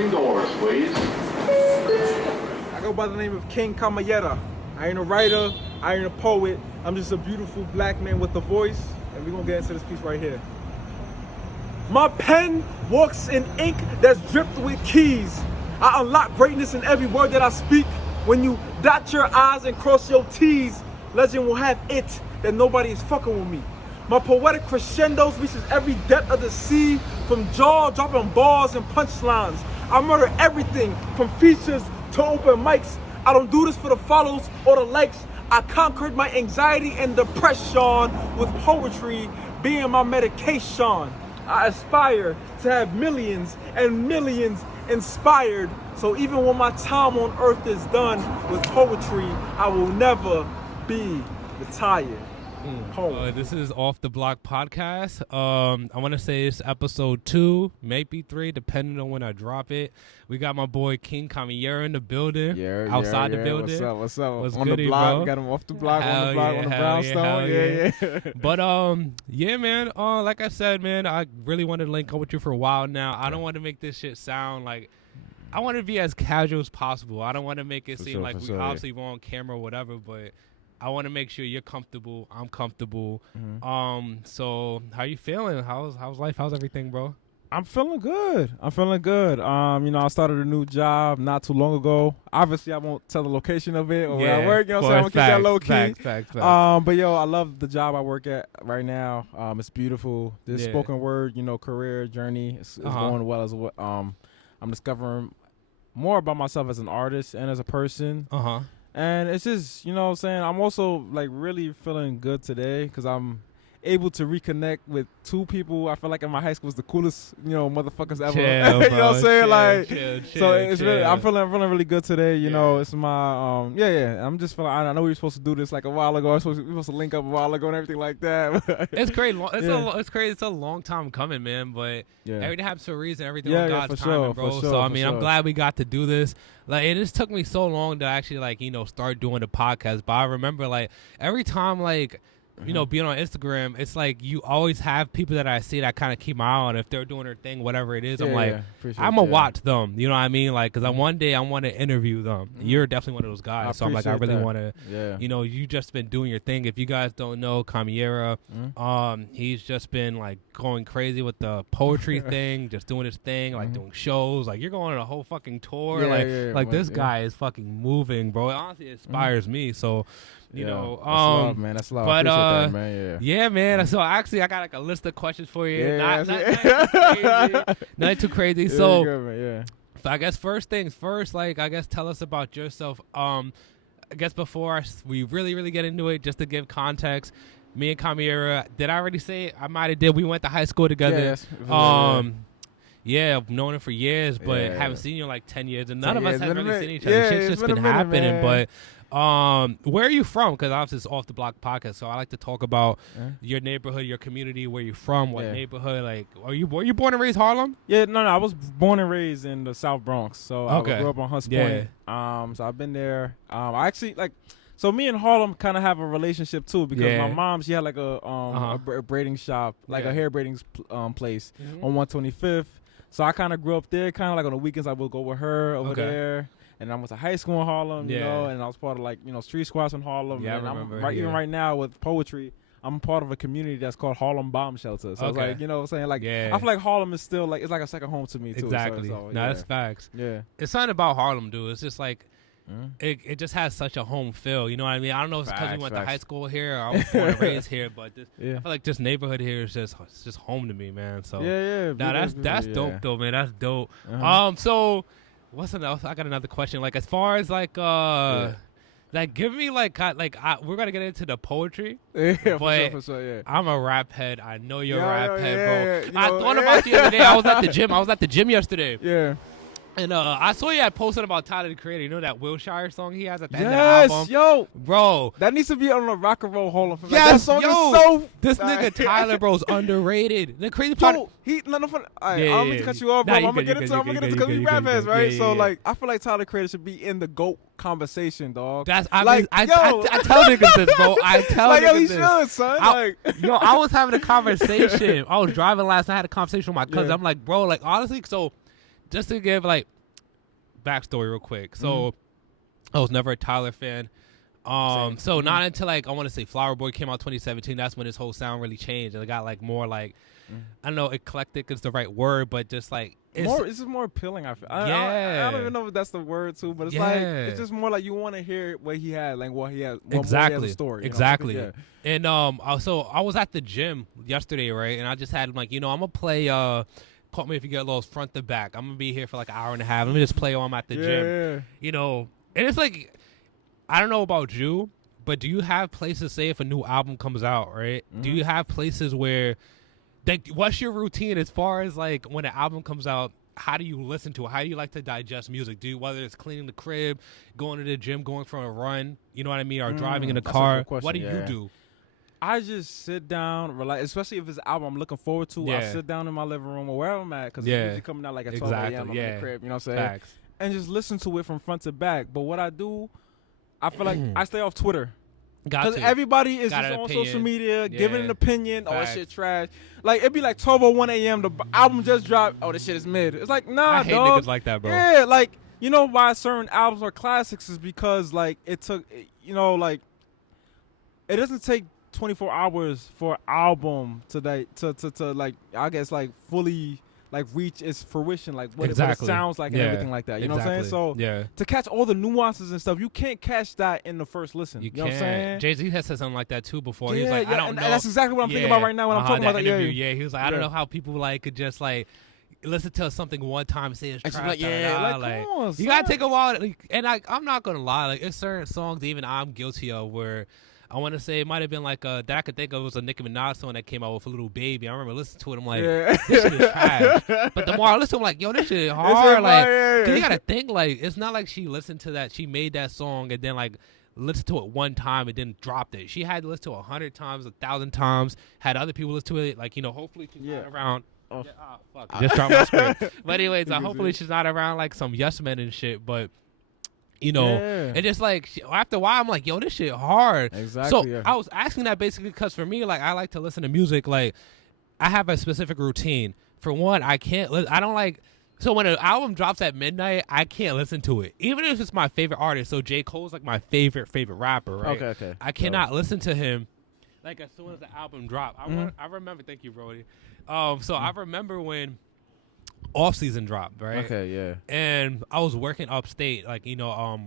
Closing doors, please. I go by the name of King Kamayera. I ain't a writer, I ain't a poet. I'm just a beautiful black man with a voice, and we're gonna get into this piece right here. My pen walks in ink that's dripped with keys. I unlock greatness in every word that I speak. When you dot your I's and cross your T's, legend will have it that nobody is fucking with me. My poetic crescendos reaches every depth of the sea, from jaw-dropping bars and punchlines. I murder everything, from features to open mics. I don't do this for the follows or the likes. I conquered my anxiety and depression with poetry being my medication. I aspire to have millions and millions inspired. So even when my time on earth is done with poetry, I will never be retired. This is Off the Block podcast. I want to say it's episode 2, maybe 3, depending on when I drop it. We got my boy King Kamayera in the building, outside the building. What's up? What's on goody, the block, bro? Got him off the block, Hell on the block, yeah, on the hell brownstone. yeah. But yeah, man. Like I said, man, I really wanted to link up with you for a while now. I don't want to make this shit sound like. I want to be as casual as possible. I don't want to make it seem like we obviously we're on camera or whatever, but I want to make sure you're comfortable. I'm comfortable. Mm-hmm. So how you feeling? How's life? How's everything, bro? I'm feeling good. I started a new job not too long ago. Obviously, I won't tell the location of it or where I work. You know what I'm saying? I'm gonna keep that low key. Facts. But yo, I love the job I work at right now. It's beautiful. This spoken word, career journey is going well as well. I'm discovering more about myself as an artist and as a person. And it's just, you know what I'm saying? I'm also like really feeling good today because I'm able to reconnect with 2 people I feel like in my high school was the coolest, motherfuckers ever. Chill, you know what I'm saying? Chill, it's really, I'm feeling really good today. You know, it's my I'm just feeling. I know we were supposed to do this like a while ago. We were supposed to link up a while ago and everything like that. It's crazy. It's crazy. It's a long time coming, man. But everything happens for a reason. Everything on God's timing, bro. So I mean, I'm glad we got to do this. Like, it just took me so long to actually start doing the podcast. But I remember every time being on Instagram, it's like you always have people that I see that kind of keep my eye on. If they're doing their thing, whatever it is, I'm going to watch them. You know what I mean? Because one day I want to interview them. You're definitely one of those guys. So I'm like, I really want to, you just been doing your thing. If you guys don't know Kamayera, he's just been going crazy with the poetry thing, just doing his thing, doing shows. You're going on a whole fucking tour. This guy is fucking moving, bro. It honestly inspires me. So, that's love, man. That's love. But I appreciate that, man. Yeah, man. So actually, I got a list of questions for you. Not too crazy. So, good, I guess first things first. Tell us about yourself. I guess before we really get into it, just to give context, me and Kamayera, did I already say it? I might have did. We went to high school together. I've known him for years, but haven't seen you in 10 years, and none of us have really seen each other. Shit's just been happening, man. But where are you from? Because obviously it's Off the Block podcast, so I like to talk about your neighborhood, your community, where you're from, what neighborhood. Were you born and raised Harlem? Yeah, no, I was born and raised in the South Bronx, so I grew up on Hunts Point. So I've been there. I actually So me and Harlem kind of have a relationship too because my mom, she had a braiding shop, a hair braiding place on 125th. So I kind of grew up there. Kind of on the weekends I would go with her over there. And I went to high school in Harlem, you know, and I was part of street squads in Harlem. Yeah, and I remember. Even right now with poetry, I'm part of a community that's called Harlem Bomb Shelter. So it's you know what I'm saying? I feel like Harlem is still it's like a second home to me too. Exactly. So, that's facts. Yeah. It's something about Harlem, dude. It's just it just has such a home feel. You know what I mean? I don't know if it's because we went to high school here or I was born and raised here, but I feel like this neighborhood here is just home to me, man. So that's dope though, man. That's dope. So what's enough? I got another question. As far as give me we're gonna get into the poetry. Yeah, but for sure, I'm a rap head. I know you're a rap head, bro. I thought about you the other day. I was at the gym yesterday. Yeah. And I saw you had posted about Tyler the Creator. You know that Wilshire song he has at the end of the album? Yes, yo. Bro. That needs to be on the Rock and Roll Hall of Fame. Yes, that song is so... This nigga Tyler, bro's underrated. The crazy part... I'm going to cut you off, bro. I'm going to get into it because we rap heads, right? I feel like Tyler the Creator should be in the GOAT conversation, dog. I tell niggas this, bro. I tell niggas he this. should, son. I was having a conversation. I was driving last night. I had a conversation with my cousin. I'm like, bro, honestly, so... just to give like backstory real quick. So I was never a Tyler fan. So not until like I want to say Flower Boy came out 2017. That's when his whole sound really changed, and it got like more like I don't know, eclectic is the right word, but just like it's just more appealing. I feel. I don't even know if that's the word too, but it's like it's just more like you want to hear what he had, like what he has. Exactly. More he has a story. Exactly. You know? And so I was at the gym yesterday, right? And I just had like, I'm gonna play. Call me if you get lost front to back. I'm gonna be here for like an hour and a half. Let me just play while I'm at the gym. And it's like, I don't know about you, but do you have places, say if a new album comes out, right? Do you have places where, like, what's your routine as far as like when an album comes out? How do you listen to it? How do you like to digest music? Whether it's cleaning the crib, going to the gym, going for a run, you know what I mean, or driving in a car? What do you do? I just sit down, relax, especially if it's an album I'm looking forward to. I sit down in my living room or wherever I'm at, because it's usually coming out like at 12 a.m. I'm in the crib, you know what I'm saying? Facts. And just listen to it from front to back. But what I do, I feel like I stay off Twitter. Because everybody is just on social media giving an opinion. Facts. Oh, this shit trash. Like, it'd be like 12:01 a.m. The album just dropped. Oh, this shit is mid. It's like, nah, I hate niggas like that, bro. Yeah, like, why certain albums are classics is because, like, it took, like, it doesn't take 24 hours for an album to like, I guess, like, fully like reach its fruition, like what it sounds like and everything like that. You know what I'm saying? So to catch all the nuances and stuff, you can't catch that in the first listen. You know what I'm saying? Jay-Z has said something like that too before. He was like, I don't know. And that's exactly what I'm thinking about right now when I'm talking about that interview. Yeah, he was like, I don't know how people like could just like listen to something one time and say it's trash. Like, come on, you gotta take a while. And I'm not gonna lie, like it's certain songs even I'm guilty of where I want to say it might have been like that I could think of was a Nicki Minaj song that came out with a little baby. I remember listening to it. I'm like, this shit is trash. But the more I listen to it, I'm like, yo, this shit is hard. Like, cause you gotta think like it's not like she listened to that. She made that song and then like listened to it one time and then dropped it. She had to listen to it 100 times, 1,000 times. Had other people listen to it. Like hopefully she's not around. Oh fuck! Just dropped my screen. But anyways, hopefully she's not around like some yes men and shit. But and just like after a while, I'm like, yo, this shit hard. Exactly. So I was asking that basically because for me, like, I like to listen to music. Like, I have a specific routine. For one, I don't like. So when an album drops at midnight, I can't listen to it, even if it's my favorite artist. So J. Cole's like my favorite rapper, right? Okay. I cannot listen to him like as soon as the album dropped. I remember. Thank you, Brody. So I remember when Off Season dropped, right? Okay, yeah. And I was working upstate, like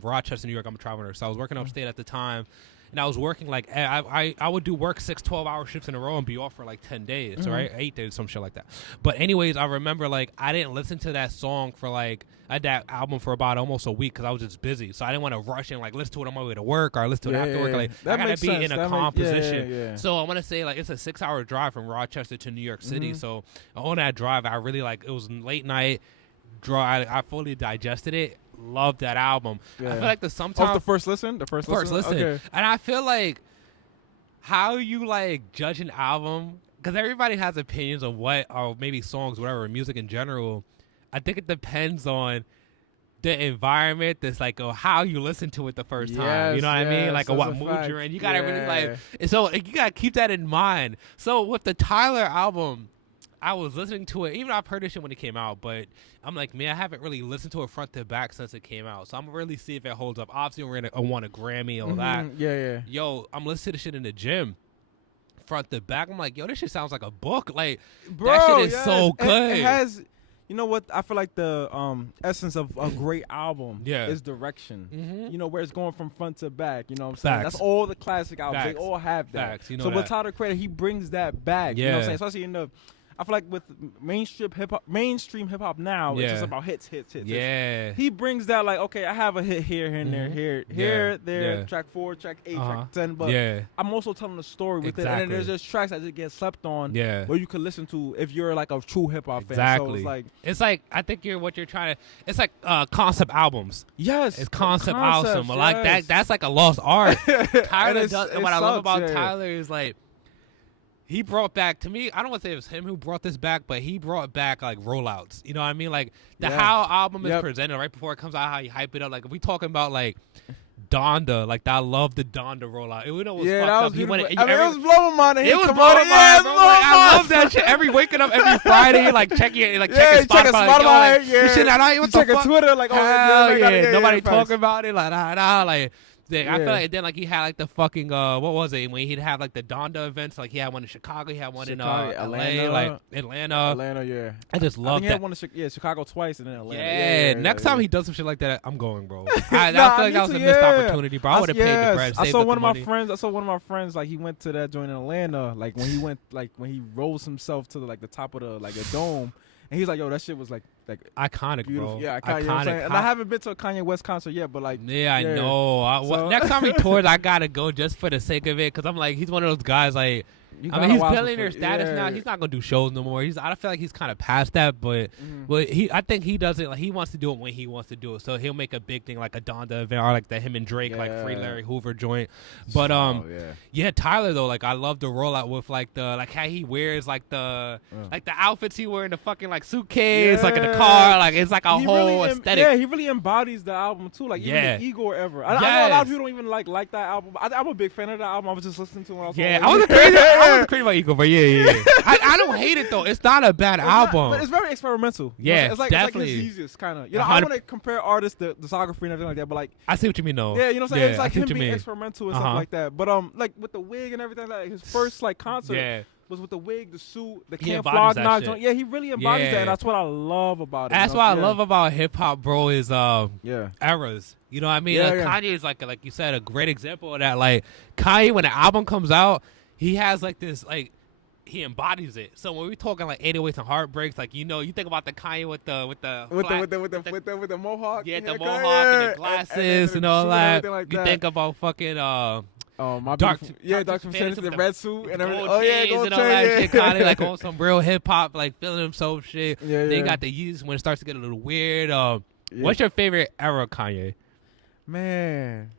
Rochester, New York. I'm a travel nurse, so I was working upstate at the time, and I was working like I would do work 6 12-hour shifts in a row and be off for like 10 days, right? 8 days, some shit like that. But anyways, I remember like I didn't listen to that song for like that album for about almost a week because I was just busy, so I didn't want to rush and like listen to it on my way to work or listen to it after work. Like I gotta be in a calm position. So I want to say like it's a 6-hour drive from Rochester to New York City. So on that drive, I really like it was late night. I fully digested it. Loved that album. I feel like the first listen. Okay. And I feel like how you like judge an album, because everybody has opinions of what, or maybe songs, whatever, music in general. I think it depends on the environment. That's like how you listen to it the first time. You know what I mean? Like what mood you're in. You gotta really like. And so you gotta keep that in mind. So with the Tyler album, I was listening to it, even though I've heard this shit when it came out, but I'm like, man, I haven't really listened to it front to back since it came out. So I'm going to really see if it holds up. Obviously, we're going to want a Grammy and all that. Yeah. Yo, I'm listening to shit in the gym. Front to back. I'm like, yo, this shit sounds like a book. Like, bro, that shit is so good. It has, you know what? I feel like the essence of a great album is direction. You know, where it's going from front to back. You know what I'm saying? That's all the classic albums. They all have that. You know so with Tyler Creator, he brings that back. You know what I'm saying? Especially in the... I feel like with mainstream hip hop now, it's just about hits. Yeah. He brings that like, okay, I have a hit here and there, there, track 4, track 8, track 10, but I'm also telling a story with it. And then there's just tracks that just get slept on where you can listen to if you're like a true hip hop fan. So it's like I think what you're trying to, it's like concept albums. Yes. It's concept albums. Like that's like a lost art. Tyler does, and what I love about Tyler is like, he brought back, to me, I don't want to say it was him who brought this back, but he brought back like rollouts. You know what I mean? Like how album is presented right before it comes out, how you hype it up. Like if we talking about like Donda. Like, I love the Donda rollout. It was fucked that up. was beautiful. It was blowing my mind. It was blowing my mind, bro. I love that shit. Waking up every Friday, like checking Spotify. Like, you shit out here. What the fuck? Twitter, like, nobody talking about it. Like, like. I feel like then he had like the fucking what was it when he'd have like the Donda events, like he had one in Chicago, he had one in LA, like Atlanta. Yeah. I just love that. He had one in Chicago twice and then Atlanta. Yeah, next time he does some shit like that, I'm going, bro. I feel like that was a missed opportunity, bro. I would have paid the bread. I saw one of my friends like he went to that joint in Atlanta, like when he rose himself to the top of the dome. And he's like, yo, that shit was like iconic, beautiful. Bro. Yeah, iconic. You know what I'm saying? And I haven't been to a Kanye West concert yet, but like, I know. Next time he tours, I gotta go just for the sake of it, because I'm like, he's one of those guys like. He's billionaire status now. He's not gonna do shows no more. I feel like he's kind of past that, but I think he does it. Like he wants to do it when he wants to do it. So he'll make a big thing like a Donda event or like the him and Drake like Free Larry Hoover joint. But Tyler though, like I love the rollout with like how he wears like the outfits he wear in the fucking like suitcase, like in the car. Like it's like a whole aesthetic. Yeah, he really embodies the album too. Like even the Igor ever. I know a lot of people don't even like that album. I'm a big fan of that album. I was just listening to it when I was I was crazy. I was crazy about Eagle, but I don't hate it though. It's not a bad album, but it's very experimental. Yeah, it's like definitely. It's like his easiest kind of. You know, I don't want to compare artists, the discography and everything like that, but like I see what you mean though. Yeah, you know what I'm saying. It's like him being experimental and stuff like that. But like with the wig and everything, like his first like concert. Was with the wig, the suit, the camouflage knock joint. Yeah, he really embodies that, and that's what I love about it. That's what I love about hip hop, bro. Is eras. You know what I mean? Kanye is like you said, a great example of that. Like Kanye, when the album comes out, he has like this like. He embodies it. So when we're talking like 808s and heartbreaks, like you think about the Kanye with the mohawk, the mohawk and the glasses and all that. You think about fucking Dr. Fantasy, the red suit and everything. Gold and all that shit. Kanye like on some real hip hop, like feeling himself shit. They got the Yeezus when it starts to get a little weird. What's your favorite era, Kanye? Man,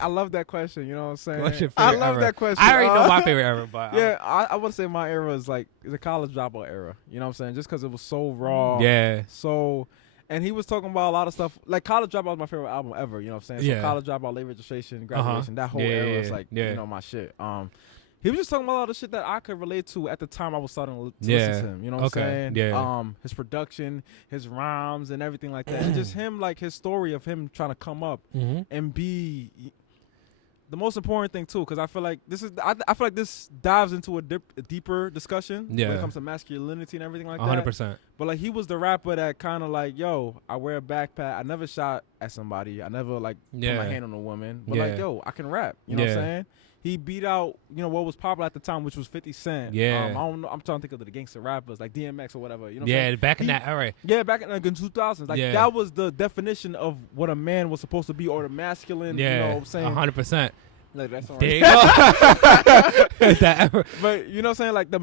I love that question. You know what I'm saying? What's your favorite I love era? that question. I already know my favorite era, but I would say my era is like the college dropout era. You know what I'm saying? Just because it was so raw. Yeah. So, and he was talking about a lot of stuff. Like College Dropout was my favorite album ever. You know what I'm saying? So College Dropout, Late Registration, Graduation, that whole era is like you know my shit. He was just talking about all the shit that I could relate to at the time I was starting to listen to him. You know what I'm saying? Yeah. His production, his rhymes, and everything like that. And just him, like his story of him trying to come up and be the most important thing too. Because I feel like I feel like this dives into a deeper discussion when it comes to masculinity and everything like 100%. that. 100%. But like he was the rapper that kind of like, yo, I wear a backpack. I never shot at somebody. I never like put my hand on a woman. But like, yo, I can rap. You know what I'm saying? He beat out, what was popular at the time, which was 50 Cent. Yeah. I don't know. I'm trying to think of the gangster rappers like DMX or whatever. You know what I'm saying? Back in that era. Yeah, back in the 2000s. Like that was the definition of what a man was supposed to be, or the masculine. Yeah. You know what I'm saying? 100%. Like, that's all right. There you go. But you know what I'm saying? Like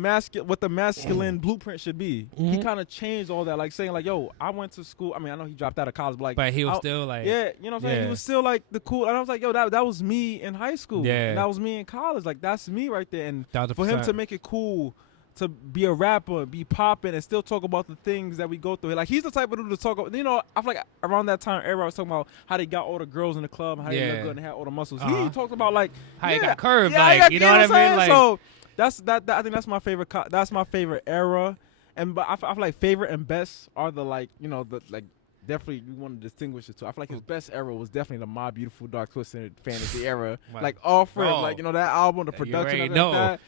what the masculine blueprint should be. He kind of changed all that. Like saying like, yo, I went to school. I mean, I know he dropped out of college, but like, but he was still like, you know what I'm saying? He was still like the cool. And I was like, yo, that was me in high school. Yeah. And that was me in college. Like that's me right there. And 1,000%. for him to make it cool, to be a rapper, be popping, and still talk about the things that we go through. Like he's the type of dude to talk about. You know, I feel like around that time era, I was talking about how they got all the girls in the club, and how they look good and had all the muscles. He talked about like how he got curved, like you know what I mean. Like, so that's that. I think that's my favorite. That's my favorite era. But I feel like favorite and best are the like the like. Definitely, we want to distinguish the two. I feel like his best era was definitely the My Beautiful Dark Twisted Fantasy era. Like all for him, like that album, the production, and that.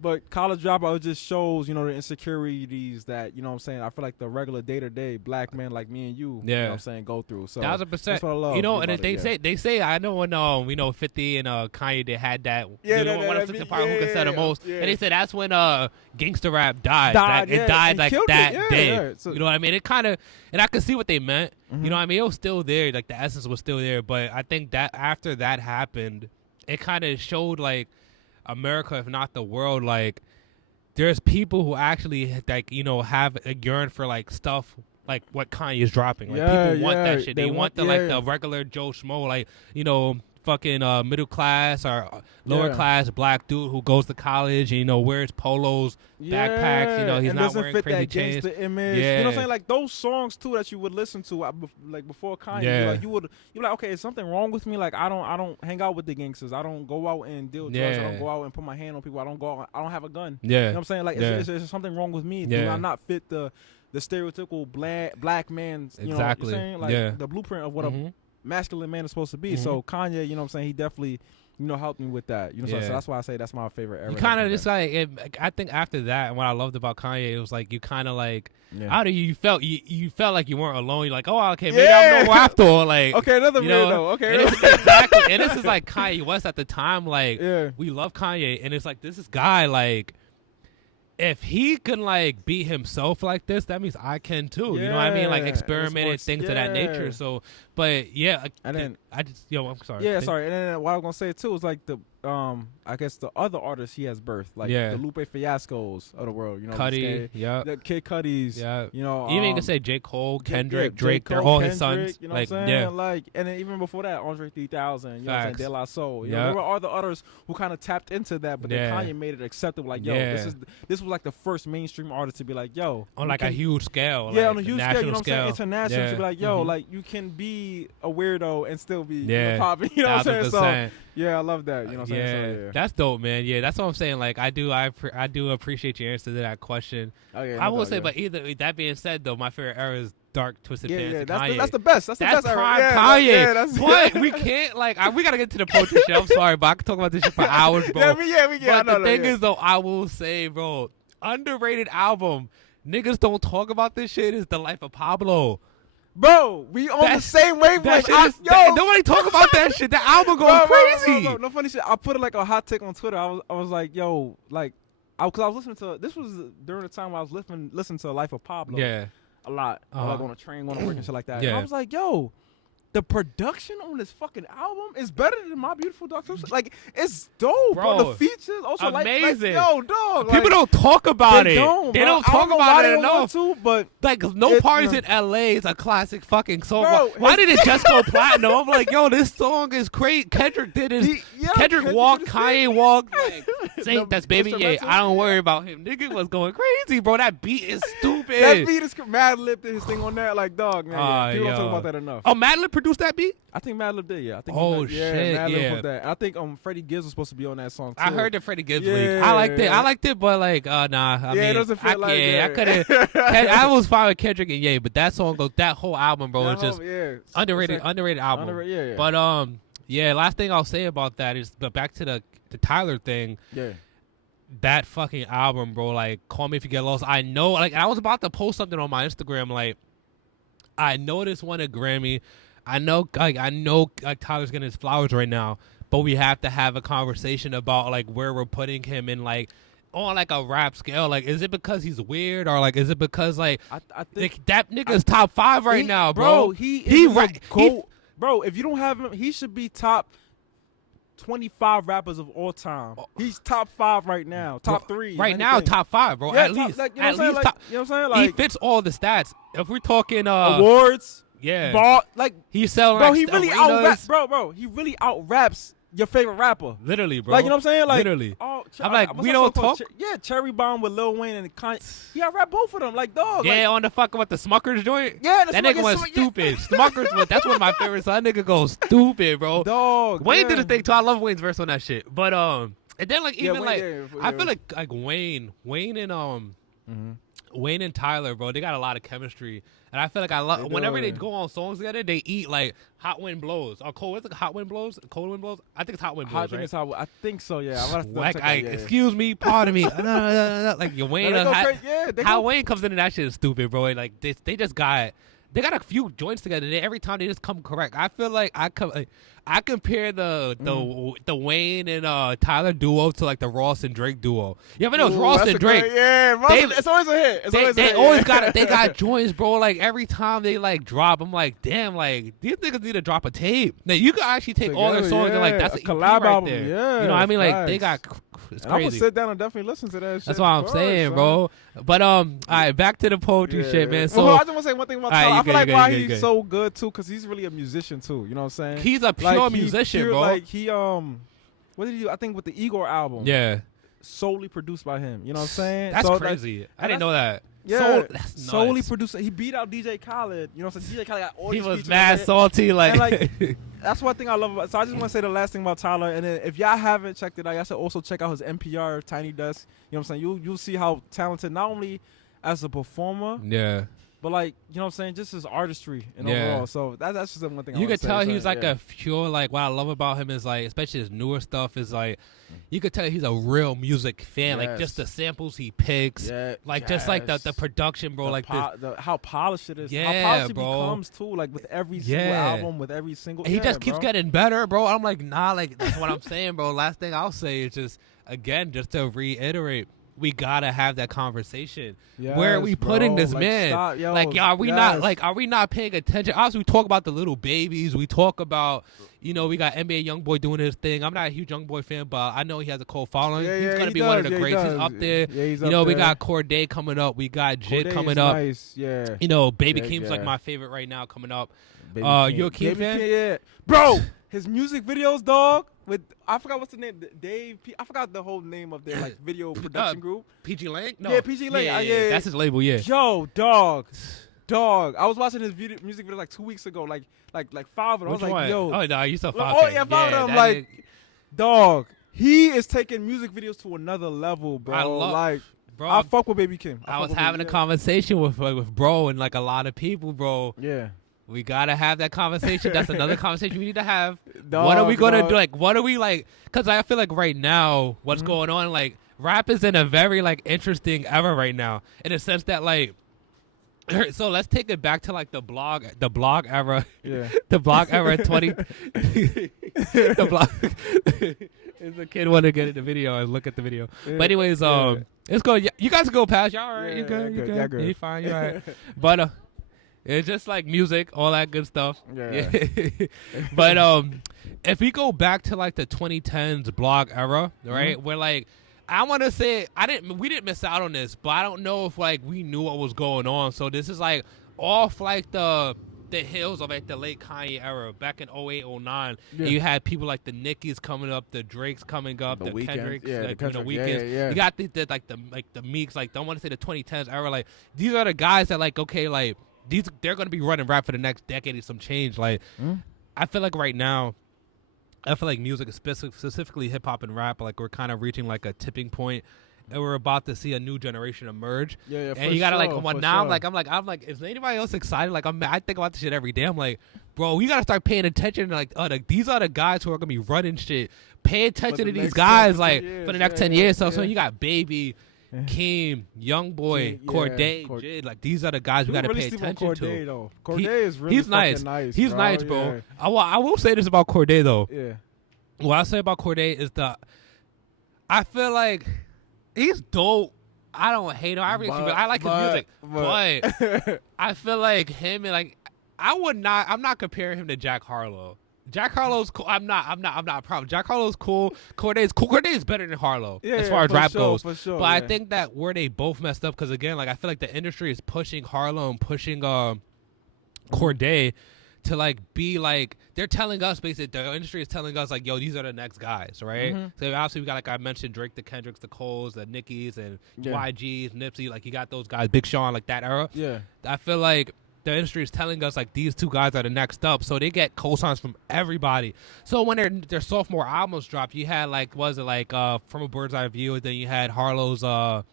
But College Dropout just shows, the insecurities that, you know what I'm saying, I feel like the regular day-to-day black men like me and you, you know what I'm saying, go through. So 1,000%. That's what I love. And they say, I know when 50 and Kanye, they had that, one of the part who can sell the most. And they said that's when gangster rap died. It died like that day. Yeah. So, you know what I mean? It kind of, and I could see what they meant. You know what I mean? It was still there. Like the essence was still there. But I think that after that happened, it kind of showed like, America, if not the world, like there's people who actually like have a yearn for like stuff like what Kanye is dropping. Like people want that shit. They want the like the regular Joe Schmo, like fucking middle class or lower class black dude who goes to college and, you know, wears polos, backpacks, you know, he's not wearing crazy chains. Image. You know what I'm saying? Like those songs too that you would listen to like before Kanye, like you're like, okay, is something wrong with me? Like I don't hang out with the gangsters. I don't go out and deal drugs. I don't go out and put my hand on people. I don't have a gun. You know what I'm saying? Like is something wrong with me? Do I not fit the stereotypical black man, you know what I'm saying? Like the blueprint of what a masculine man is supposed to be. So Kanye, you know what I'm saying, he definitely, you know, helped me with that. You know, so that's why I say that's my favorite era. You kind of just like, I think after that, and what I loved about Kanye, it was like you kind of like, how do you felt like you weren't alone. You're like, oh, okay, maybe I'm no after all. Like, okay, another weirdo. Okay, and exactly. And this is like Kanye West at the time. Like, we love Kanye, and it's like this guy like. If he can like be himself like this, that means I can too. You know what I mean? Like experimented things of that nature. So, but and then I'm sorry. Yeah, sorry. And then what I was gonna say too is like the I guess the other artists he has birthed, like the Lupe Fiascos of the world. You know, Cudi, the Kid Cudi's. You know, even you can say J. Cole, Kendrick, Drake. They're all his sons. You know what I'm saying? Like, and then even before that, Andre 3000. You know what I'm saying? De La Soul. You know, there were all the others who kind of tapped into that, but then Kanye made it acceptable. Like, yo, this was like the first mainstream artist to be like, yo, on like a huge scale. Yeah, on a huge scale. You know what I'm saying? International to be like, yo, like you can be a weirdo and still be popping. You know what I'm saying? So yeah, I love that. You know what I'm saying? So, that's dope, man. Yeah, that's what I'm saying. Like, I do appreciate your answer to that question. I will say, but either that being said, though, my favorite era is Dark Twisted Fantasy. That's the best. That's the best era. Kanye. But we can't we gotta get to the poetry shit. I'm sorry, but I can talk about this shit for hours, bro. We get. But the thing is, though, I will say, bro, underrated album. Niggas don't talk about this shit. Is The Life of Pablo. Bro, we on the same wavelength. Nobody talk about that shit. The album going crazy. Bro, no funny shit. I put it like a hot take on Twitter. I was like, yo, like, because I was listening to, this was during the time I was listening to Life of Pablo. A lot. Like on a train, going to work and shit like that. And I was like, yo, the production on this fucking album is better than My Beautiful Dark Twisted. Like, it's dope, bro. The features also amazing. Like, yo, dog. People don't talk about it. They don't talk about it enough. But like, No Parties in LA is a classic fucking song. Bro, why did it just go platinum? I'm like, yo, this song is great. Kendrick did his. Kendrick walked, Kanye walked. Like, that's Baby Ye. I don't worry about him. Nigga was going crazy, bro. That beat is stupid. That beat is Mad Lib did his thing on that. Like, dog, man. People don't talk about that enough. Oh, Mad Lib produced that beat? I think Mad Lib did, I think Mad Lib put that. I think Freddie Gibbs was supposed to be on that song too. I heard the Freddie Gibbs leak. I liked it, but like, nah. I mean, it doesn't feel like I couldn't. I was fine with Kendrick and Ye, but that song that whole album, bro, is just underrated album. But last thing I'll say about that is, but back to the Tyler thing. That fucking album, bro. Like, Call Me If You Get Lost. I know, like, I was about to post something on my Instagram. Like, I know this won a Grammy. I know Tyler's getting his flowers right now, but we have to have a conversation about like where we're putting him in, like on like a rap scale. Like, is it because he's weird, or like is it because like I think that nigga's top 5 right now, bro? Bro, if you don't have him, he should be top 25 rappers of all time. He's top 5 right now. Top 3. Right now, top 5, bro. At least. Like, at least top. You know what I'm saying? Like, he fits all the stats. If we're talking awards, ball, like he's selling. Bro, he really out-raps. Bro, he really out-raps your favorite rapper. Literally, bro. Like, you know what I'm saying? Like, literally. I'm like, we don't talk. Cherry Bomb with Lil Wayne and Kanye. He out-rap both of them. Like, dog. Yeah, like, on the fucking what, the Smuckers joint? Yeah, that nigga was stupid. Smuckers was, that's one of my favorites. So that nigga goes stupid, bro. Dog. Wayne did his thing too. I love Wayne's verse on that shit. But and then like even I feel like Wayne and Wayne and Tyler, bro, they got a lot of chemistry. And I feel like I love whenever they go on songs together, they eat like Hot Wind Blows. Or Cold, what's it? Hot Wind Blows? Cold Wind Blows? I think it's Hot Wind Blows. I think so, yeah. Excuse me, pardon me. Like your Wayne, how Wayne comes into that shit is stupid, bro. Like they just got a few joints together. Every time they just come correct. I feel like I compare the Wayne and Tyler duo to like the Ross and Drake duo. You ever know it's Ross and Drake? It's always a hit. They always got joints, bro. Like every time they like drop, I'm like, damn, like these niggas need to drop a tape. Now you can actually take all their songs and like that's a collab right there. Yeah, you know what I mean? Like they got. It's crazy. I'm gonna sit down and definitely listen to that shit. That's what I'm saying, bro. But all right, back to the poetry shit, man. So I just want to say one thing about Tyler. I feel like why he's so good too, because he's really a musician too. You know what I'm saying? He's a pure pure musician, bro. Like he what did he do? I think with the Igor album. Yeah. Solely produced by him. You know what I'm saying? That's crazy. I didn't know that. Yeah, that's solely produced. He beat out DJ Khaled. You know what I'm saying? DJ Khaled got all these features. He was mad salty. Like that's one thing I love about. So I just want to say the last thing about Tyler. And then if y'all haven't checked it out, y'all should also check out his NPR Tiny Desk. You know what I'm saying? You'll see how talented not only as a performer. Yeah. But like, you know what I'm saying, just his artistry and overall. So that's just one thing. You could tell he's like a pure, like, what I love about him is like, especially his newer stuff is like, you could tell he's a real music fan. Like just the samples he picks, like just like the production, bro. Like how polished it is. Yeah, how polished bro. It becomes too. Like with every single album, with every single. And he just keeps getting better, bro. I'm like, nah, like that's what I'm saying, bro. Last thing I'll say is just again, just to reiterate. We gotta have that conversation. Where are we putting this man? Are we not paying attention? Obviously, we talk about the little babies. We talk about, we got NBA YoungBoy doing his thing. I'm not a huge YoungBoy fan, but I know he has a cold following. He's gonna be one of the greats. He's up there. We got Corday coming up. We got Jid coming up. Nice. Yeah. Baby Keem's like my favorite right now coming up. You a Keem fan? Yeah. Bro, his music videos, dog. With I forgot what's the name, Dave. I forgot the whole name of their like video production group. PG Lang? No. Yeah, PG Lang. Yeah, that's his label. Yeah. Yo, dog. I was watching his music video like 2 weeks ago. Like 5 of them. I was like, yo. Oh no, you saw 5. Oh yeah, 5 of them. Like, dog. He is taking music videos to another level, bro. Bro, I fuck with Baby Keem. I was having a conversation with bro and like a lot of people, bro. Yeah. We gotta have that conversation. That's another conversation we need to have. What are we gonna do? Like, what are we like? Because I feel like right now, what's going on? Like, rap is in a very like interesting era right now, in a sense that like. So let's take it back to like the blog era. Yeah. The blog era 20. The blog. If a kid want to get in the video and look at the video, but anyways, let's go. You guys go past. Y'all all right? You good? You good? You fine? You all right? But it's just like music, all that good stuff. Yeah. But if we go back to like the 2010s blog era, right? Where like I want to say we didn't miss out on this, but I don't know if like we knew what was going on. So this is like off like the hills of like the late Kanye era back in 08, 09. Yeah. You had people like the Nickies coming up, the Drakes coming up, the Kendricks, the Weekends. You got the Meeks, like don't want to say the 2010s era. Like these are the guys that like okay they're going to be running rap for the next decade and some change. Like, I feel like right now, music, specifically hip hop and rap, like we're kind of reaching like a tipping point, and we're about to see a new generation emerge. Yeah. And you gotta I'm like, is anybody else excited? Like, I think about this shit every day. I'm like, bro, we gotta start paying attention. Like, these are the guys who are gonna be running shit. Pay attention to these guys, like for the next 10 years. So you got Baby. Keem, YoungBoy, Corday, Jid, like these are the guys we gotta pay attention to. Though. Corday is really he's nice. He's nice, bro. I will say this about Corday though. Yeah. What I say about Corday is I feel like he's dope. I don't hate him. I like his music, but I feel like him and like I'm not comparing him to Jack Harlow. Jack Harlow's cool. I'm not proud. Jack Harlow's cool. Corday's cool. Corday's better than Harlow as far as rap goes. For sure, but I think that where they both messed up, because again, like I feel like the industry is pushing Harlow and pushing Corday to like be like they're telling us basically the industry is telling us like, yo, these are the next guys, right? So obviously we got like I mentioned Drake, the Kendricks, the Coles, the Nickies, and YGs, Nipsey, like you got those guys, Big Sean, like that era. Yeah, I feel like the industry is telling us like these two guys are the next up, so they get cosigns from everybody. So when their sophomore albums dropped, you had like From a Bird's Eye View, and then you had Harlow's Come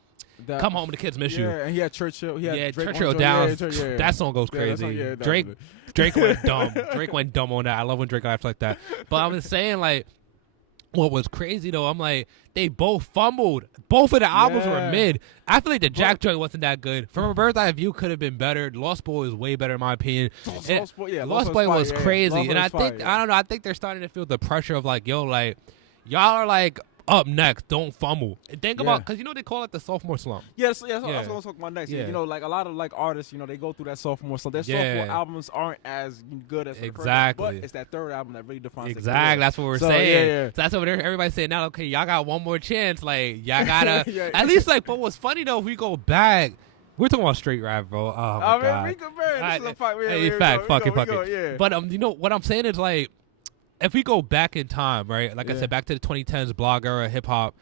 Home, the Kids Miss You. Yeah, and he had Churchill. Churchill down. That song goes crazy. Drake went dumb. Drake went dumb on that. I love when Drake acts like that. But I'm just saying, like, what was crazy though, I'm like, they both fumbled. Both of the albums were mid. I feel like the Jack joint wasn't that good. From a Bird's Eye View could have been better. Lost Boy was way better in my opinion. Lost Boy was crazy. And I think they're starting to feel the pressure of like, yo, like, y'all are like up next. Don't fumble. And think about, because they call it the sophomore slump. I was going to talk about next. Yeah. Like a lot of like artists, they go through that sophomore slump. Their sophomore albums aren't as good as exactly. But it's that third album that really defines it. Exactly. That's what we're saying. So that's what everybody's saying now. Okay, y'all got one more chance. Like y'all gotta at least like. But what's funny though, if we go back. We're talking about straight rap, bro. Oh my God. We compare. This is a fight. Fuck it. But what I'm saying is like, if we go back in time, right? Like I said, back to the 2010s blog era, hip hop.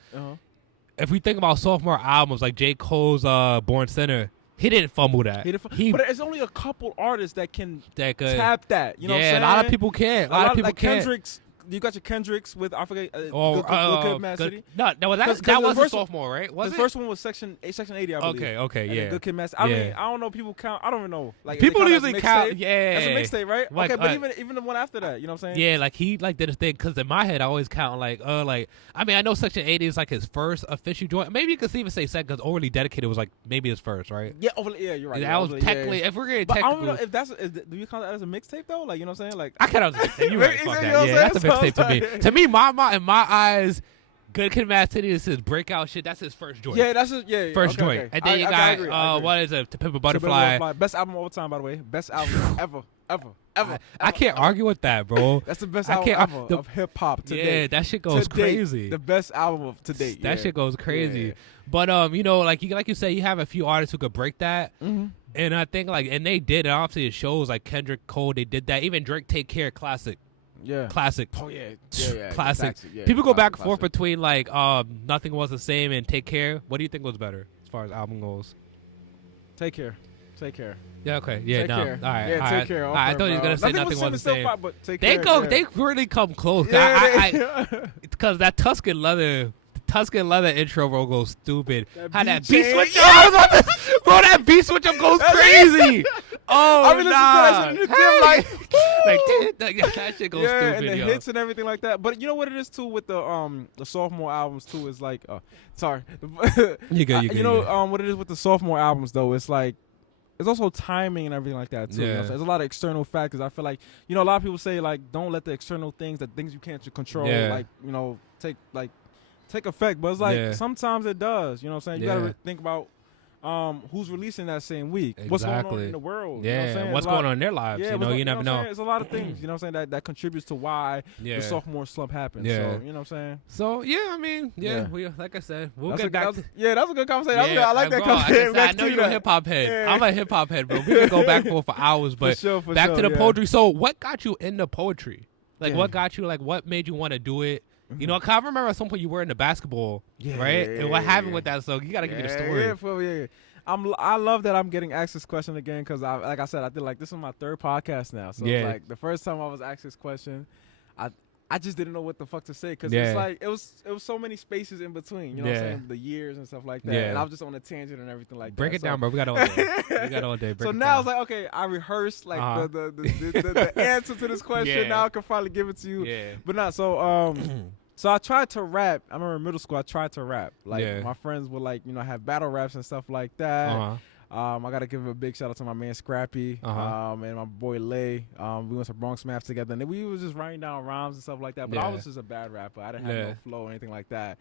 If we think about sophomore albums like J. Cole's Born Sinner, he didn't fumble that. But it's only a couple artists that can tap that. You know what I'm saying? A lot of people can't. A lot of people can't. Kendrick's, you got your Kendricks with, I forget, Good Mad City. No, that was a sophomore, right? The first one was Section 80, I believe. Okay, yeah. Good Kid, Mad City. I mean, I don't know. People count. I don't even know. Like people usually count. Yeah, that's a mixtape, right? Like, okay, but even the one after that, you know what I'm saying? Yeah, like he like did his thing because in my head I always count like I mean I know Section 80 is like his first official joint. Maybe you could even say second because Overly Dedicated was like maybe his first, right? Yeah, you're right. That was technically if we're getting technical. I don't know if do you count that as a mixtape though? Like you know what I'm saying? Like I count it as a mixtape. You're right. Fuck that. Yeah, that's a mixtape to me. To me, in my eyes, Good Kid, Mad City is his breakout shit. That's his first joint. Yeah, that's his first joint. Okay. And then you got what is it? To Pimp a Butterfly. Best album of all time, by the way. Best album ever. I can't argue with that, bro. That's the best album ever of hip hop today. Yeah, that shit goes crazy. The best album of to date. That shit goes crazy. Yeah. But you know, like you said, you have a few artists who could break that. Mm-hmm. And I think and they did. And obviously it shows like Kendrick, Cole, they did that. Even Drake, Take Care, classic. Yeah. Classic. Oh yeah. Classic. Yeah, people go back and forth between like Nothing Was the Same and Take Care. What do you think was better as far as album goes? Take Care. Yeah. Okay. Yeah. Take Care. All right. Yeah. Take Care. I thought you were gonna say Nothing Was the Same. But Take Care. They really come close. Yeah, because that Tuscan Leather intro bro goes stupid. How that beat beat switch up, bro! That beat switch up goes crazy. Oh, I mean, that shit in the gym, like that shit goes stupid. And the hits and everything like that. But you know what it is too with the sophomore albums too is like, sorry, you good. You know what it is with the sophomore albums though. It's like it's also timing and everything like that too. Yeah. You know, so there's a lot of external factors. I feel like a lot of people say like don't let the external things, the things you can't control, like take effect. But it's like sometimes it does. You know what I'm saying? You gotta think about who's releasing that same week. Exactly. What's going on in the world? Yeah, you know what I'm saying? what's going on in their lives? Yeah, you never know. There's a lot of things, you know what I'm saying, that contributes to why the sophomore slump happens. Yeah. So, you know what I'm saying? So, yeah, I mean, we like I said, we'll get back to... Yeah, that was a good conversation. I like that conversation. I know you're a hip-hop head. Yeah. I'm a hip-hop head, bro. We can go back for hours, but back to the poetry. So, what got you into poetry? Like, what got you, like, what made you want to do it? You know, 'cause I remember at some point you were into basketball, right? And what happened with that? So, you got to give me the story. Yeah. I love that I'm getting asked this question again because like I said, I did like this is my third podcast now. So it's like the first time I was asked this question, I just didn't know what the fuck to say because it's like it was so many spaces in between. You know what I'm saying? The years and stuff like that. And I was just on a tangent and everything like that. Break it down, bro. We got all day. So now it's like, okay, I rehearsed like the answer to this question. Now I can finally give it to you. Yeah. But not so So I tried to rap. I remember in middle school I tried to rap. Like my friends would like, have battle raps and stuff like that. I gotta give a big shout out to my man Scrappy and my boy Lay. We went to Bronx Math together and we was just writing down rhymes and stuff like that. But I was just a bad rapper. I didn't have no flow or anything like that.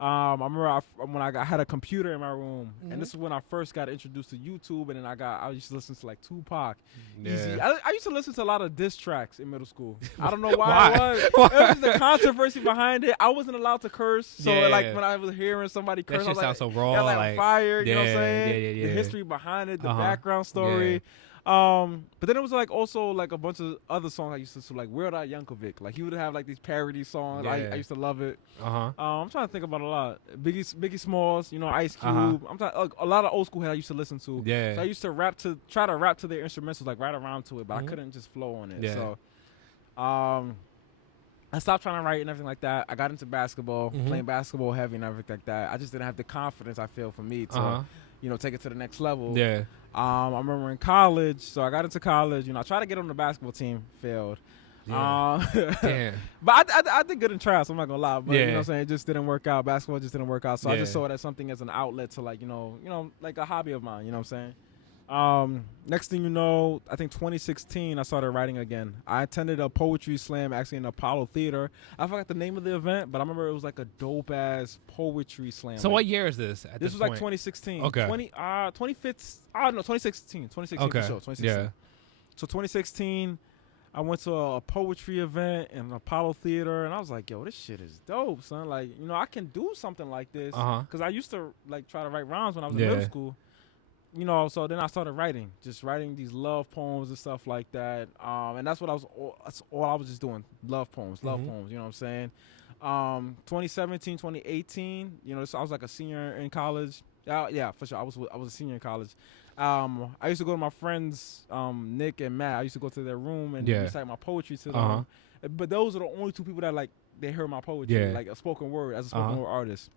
I remember when I had a computer in my room, and this is when I first got introduced to YouTube, and then I used to listen to like Tupac. Easy. I used to listen to a lot of diss tracks in middle school. I don't know why it was. It was just the controversy behind it. I wasn't allowed to curse, so like when I was hearing somebody curse, I was like, so raw, like fire. You know what I'm saying? The history behind it, the background story. But then it was like also like a bunch of other songs I used to like Weird Al Yankovic. Like he would have like these parody songs. I used to love it. I'm trying to think about a lot. Biggie Smalls, Ice Cube. I'm trying a lot of old school head I used to listen to. So I used to try to rap to their instrumentals like right around to it, but I couldn't just flow on it. So I stopped trying to write and everything like that. I got into basketball, playing basketball heavy and everything like that. I just didn't have the confidence I feel for me to take it to the next level. I remember in college, so I got into college. I tried to get on the basketball team, failed. But I did good in tryouts, I'm not gonna lie. But you know what I'm saying, it just didn't work out. Basketball just didn't work out. So I just saw it as something as an outlet to like, like a hobby of mine, you know what I'm saying? Next thing you know, I think 2016 I started writing again. I attended a poetry slam actually in Apollo Theater. I forgot the name of the event, but I remember it was like a dope ass poetry slam. So what year is this? This was like 2016. Okay. 2016 for sure. 2016. Yeah. So 2016, I went to a poetry event in Apollo Theater, and I was like, yo, this shit is dope, son. Like, I can do something like this. Because I used to like try to write rhymes when I was in middle school. so then I started writing, just writing these love poems and stuff like that. And that's all I was just doing, love poems, you know what I'm saying? 2017, 2018, so I was like a senior in college. Yeah, for sure. I was a senior in college. I used to go to my friends, Nick and Matt. I used to go to their room and recite my poetry to them. But those are the only two people that like they heard my poetry, like a spoken word, as a spoken word artist.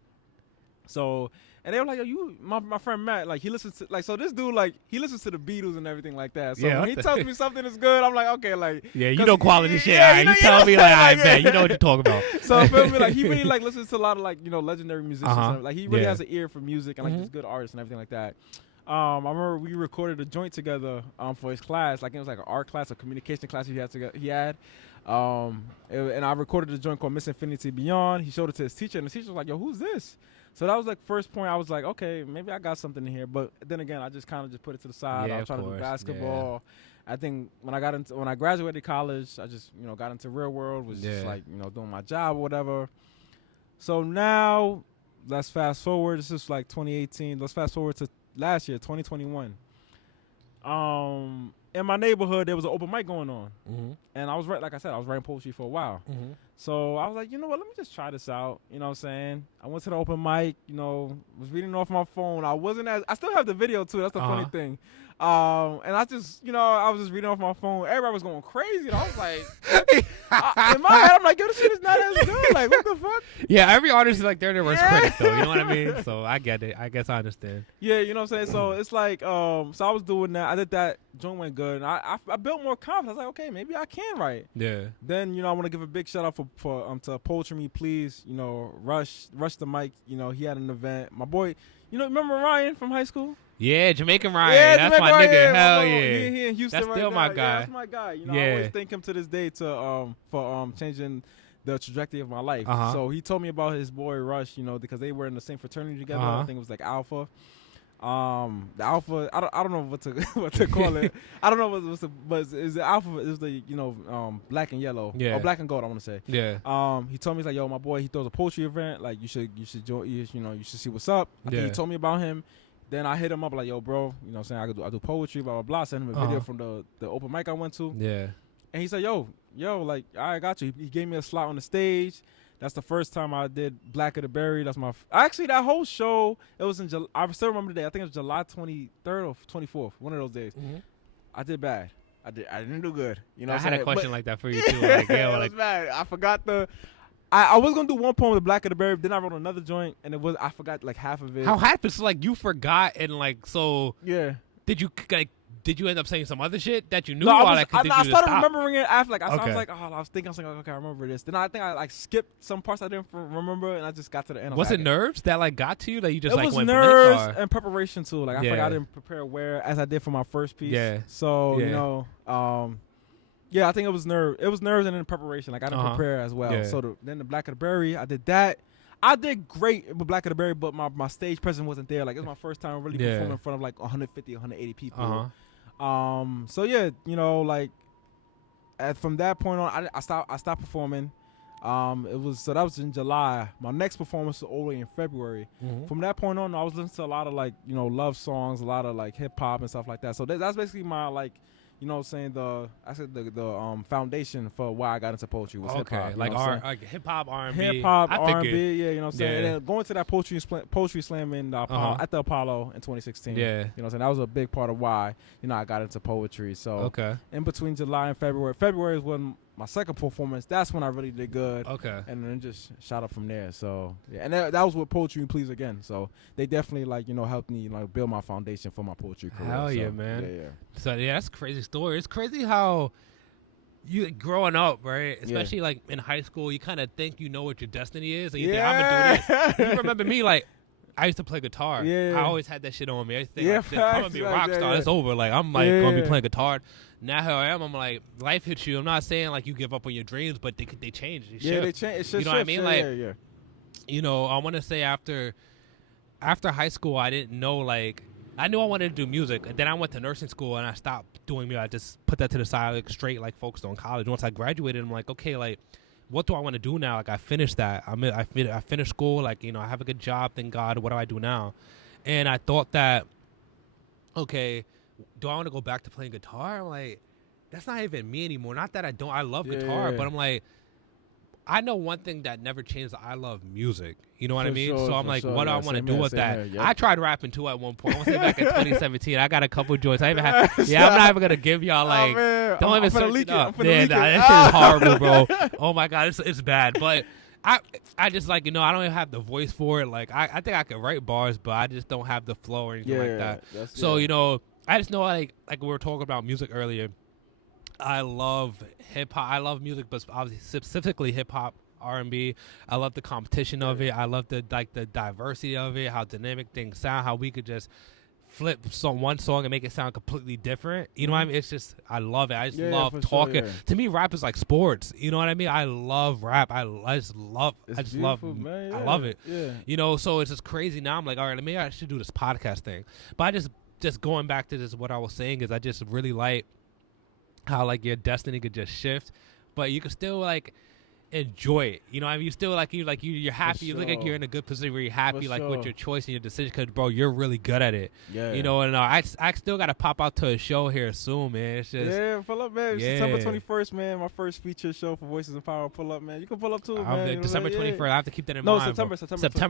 So, and they were like, yo, my friend Matt, like he listens to, like, so this dude, like he listens to the Beatles and everything like that. So when he tells me something is good, I'm like, okay, like. Yeah, you know quality shit. Yeah, you tell me like, I bet you know what you're talking about. So feel me, like he really like listens to a lot of like, legendary musicians. Like he really has an ear for music and like just good artists and everything like that. I remember we recorded a joint together for his class. Like it was like an art class, a communication class he had. And I recorded a joint called Miss Infinity Beyond. He showed it to his teacher, and the teacher was like, yo, who's this? So that was like first point. I was like, okay, maybe I got something in here. But then again, I just kind of just put it to the side. I was trying to do basketball. Yeah. I think when I graduated college, I just got into real world. Was just like doing my job or whatever. So now let's fast forward. This is like 2018. Let's fast forward to last year, 2021. In my neighborhood, there was an open mic going on, and I was writing poetry for a while. So I was like, you know what? Let me just try this out. You know what I'm saying? I went to the open mic. Was reading off my phone. I still have the video too. That's the funny thing. And I just, I was just reading off my phone. Everybody was going crazy. And I was like, in my head, I'm like, yo, this shit is not as good. Like, what the fuck? Yeah, every artist is like, they're their worst critic, though. You know what I mean? So I get it. I guess I understand. Yeah, you know what I'm saying? So it's like, so I was doing that. I did that. Joint went good. And I built more confidence. I was like, okay, maybe I can write. Yeah. Then, I want to give a big shout out to Poetry Me Please. Rush the mic. He had an event. My boy, remember Ryan from high school? Yeah, Jamaican Ryan. That's my nigga. Yeah, hell yeah. yeah. He in Houston. That's still my guy. Yeah, that's my guy. I always thank him to this day for changing the trajectory of my life. So he told me about his boy Rush, because they were in the same fraternity together. I think it was like Alpha. The Alpha, I don't know what to call it. I don't know but is the Alpha is the black and yellow or black and gold, I want to say. Yeah. He told me, he's like, yo, my boy, he throws a poetry event, like you should join, you should see what's up. I think he told me about him. Then I hit him up like, yo, bro, I do poetry, blah blah blah. Send him a video from the open mic I went to. Yeah. And he said, yo, like, I got you. He gave me a slot on the stage. That's the first time I did Black of the Berry. That's actually that whole show. It was in July. I still remember the day. I think it was July 23rd or 24th. One of those days. I did bad. I didn't do good. I had a question like that for you too. Like, it was bad. I forgot I was gonna do one poem with Black of the Berry. Then I wrote another joint, and I forgot like half of it. How happened? So like you forgot, and like so. Yeah. Did you end up saying some other shit that you knew? No, I started remembering it after. Like I was like, okay, I remember this. Then I think I like skipped some parts I didn't remember, and I just got to the end. Was it nerves that like got to you that you just it like was went nerves blank, and preparation too. Like I forgot I didn't prepare as I did for my first piece. Yeah. So I think it was nerves. It was nerves and then preparation. Like I didn't prepare as well. Yeah. So then the Black of the Berry, I did that. I did great with Black of the Berry, but my stage presence wasn't there. Like it was my first time really performing in front of like 150, 180 people. So yeah, like from that point on, I stopped performing. That was in July. My next performance was all the way in February. From that point on, I was listening to a lot of like love songs, a lot of like hip hop and stuff like that. So that's basically my like. The foundation for why I got into poetry was hip hop. Like hip hop, R&B. Hip hop, R&B, yeah, you know what I'm saying? And then going to that poetry slam at the Apollo in 2016. Yeah. You know what I'm saying? That was a big part of why, I got into poetry. So in between July and February is when my second performance, that's when I really did good. Okay. And then just shot up from there. So yeah. And that was with Poetry Please again. So they definitely helped me build my foundation for my poetry career. Hell yeah, man. Yeah. So yeah, that's a crazy story. It's crazy how you growing up, right? Especially like in high school, you kind of think you know what your destiny is, and you think I'm gonna do this. You remember me I used to play guitar. Yeah. I always had that shit on me. I used to think I'm gonna be a rock star. It's over. Like I'm gonna be playing guitar. Now here I am. I'm like, life hits you. I'm not saying like you give up on your dreams, but they change. They shift. They change. You know what I mean? I want to say after high school, I didn't know I knew I wanted to do music. And then I went to nursing school and I stopped doing music. I just put that to the side, straight focused on college. Once I graduated, I'm like, okay, what do I want to do now? I finished that. I finished school. I have a good job. Thank God. What do I do now? And I thought that okay, do I want to go back to playing guitar? I'm like, that's not even me anymore. Not that I love guitar, but I'm like, I know one thing that never changes. I love music. You know what I mean? Sure, so I'm like, what do I want to do with that? Yep. I tried rapping too at one point. I want to say back in 2017. I got a couple joints. I even had. Yeah, I'm not even gonna give y'all like. Don't even search it up. Yeah, that shit is horrible, bro. Oh my god, it's bad. But I just like, I don't even have the voice for it. Like I think I could write bars, but I just don't have the flow or anything like that. So I just know like we were talking about music earlier. I love hip hop. I love music, but obviously specifically hip hop, R&B. I love the competition of it. I love the diversity of it, how dynamic things sound, how we could just flip one song and make it sound completely different. You know what I mean? It's just, I love it. I just love talking. Sure. To me, rap is like sports. You know what I mean? I love rap. I love it. Yeah. So it's just crazy. Now I'm like, all right, maybe I should do this podcast thing. But I just going back to this, what I was saying is I just really like how like your destiny could just shift, but you could still like enjoy it. You know what I mean? You still like you're happy. You look like you're in a good position where you're happy with your choice and your decision, because bro, you're really good at it. Yeah. And I still gotta pop out to a show here soon, man. It's just pull up, man. September 21st, man. My first feature show for Voices of Power. Pull up, man. You can pull up too, man. December 21st. I have to keep that in mind. September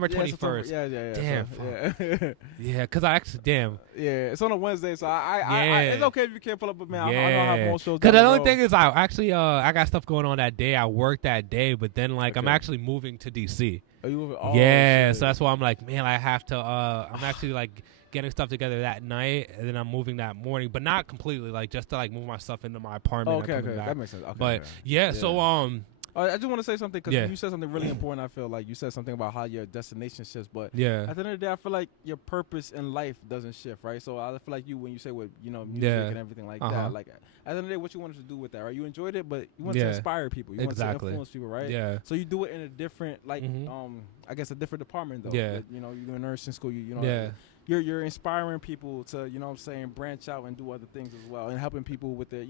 21st. Yeah. Damn. Yeah, because I actually Yeah, it's on a Wednesday, so I it's okay if you can't pull up, but man, I don't have more shows. Because the only thing is, I got stuff going on that day. I work that day, but then like I'm actually moving to DC. Are you moving? So that's why I'm like, man, I have to I'm actually like getting stuff together that night, and then I'm moving that morning, but not completely, like just to like move my stuff into my apartment. Okay, that makes sense. Okay, but so I just want to say something, because you said something really important. I feel like you said something about how your destination shifts, but at the end of the day, I feel like your purpose in life doesn't shift, right? So I feel like when you say with music and everything like that, like at the end of the day, what you wanted to do with that, right? You enjoyed it, but you want to inspire people, you want to influence people, right? Yeah. So you do it in a different, like I guess a different department though. Yeah. You're in nursing school, you're inspiring people to branch out and do other things as well, and helping people with their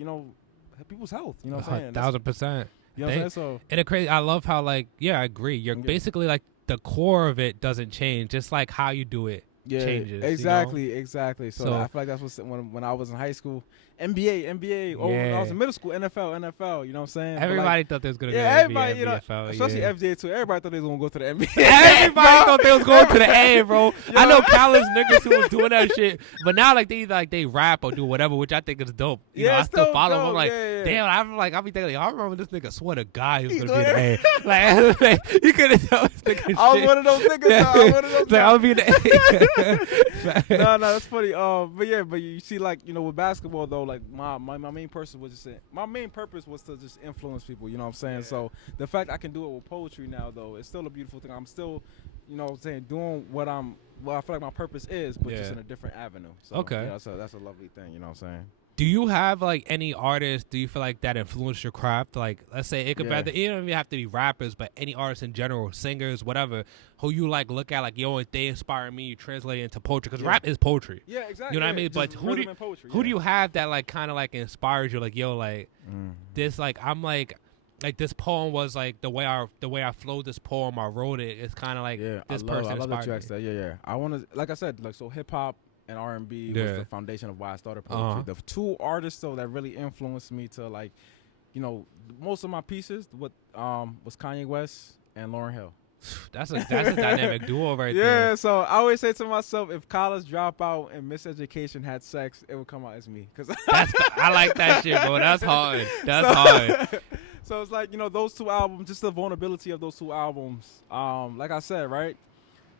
people's health. You know what I'm saying? 1,000%. You know what I'm saying? So, and crazy. I love how I agree. You're basically like the core of it doesn't change, just like how you do it changes. Exactly. So I feel like that's when I was in high school. NBA, or when I was in middle school, NFL, you know what I'm saying? Everybody thought they was going to go to the NBA, NFL. Especially FJ too. Everybody thought they was going to go to the NBA. Everybody thought they was going to the A, bro. I know college niggas who was doing that shit, but now they rap or do whatever, which I think is dope. I still follow them. I'm like, damn, I'll be thinking, I remember this nigga swore to God he was going to be the A. Like, you couldn't tell this nigga I was one of those niggas. I'll be the A. No, that's funny. But you see, like, with basketball though, like my main purpose was to just influence people, you know what I'm saying? Yeah. So the fact I can do it with poetry now though, it's still a beautiful thing. I'm still, doing what I feel like my purpose is, but just in a different avenue. So that's a lovely thing, you know what I'm saying? Do you have like any artists, do you feel like that influenced your craft? Like, let's say it could be, you don't even have to be rappers, but any artists in general, singers, whatever, who you like look at, like, if they inspire me, you translate it into poetry, because rap is poetry. Yeah, exactly. You know what I mean? But who do you have that like kind of like inspires you? Like, this, like, I'm like this poem was like the way I flowed this poem, I wrote it. It's kind of like this person. I love that you asked that. Yeah. I want to, like I said, like, so hip hop and R&B was the foundation of why I started poetry. The two artists though that really influenced me to, like, most of my pieces was Kanye West and Lauryn Hill. That's a dynamic duo right there. Yeah, so I always say to myself, if College Dropout and Miseducation had sex, it would come out as me. I like that shit, bro. That's hard. Hard. So it's like, those two albums, just the vulnerability of those two albums. Like I said, right?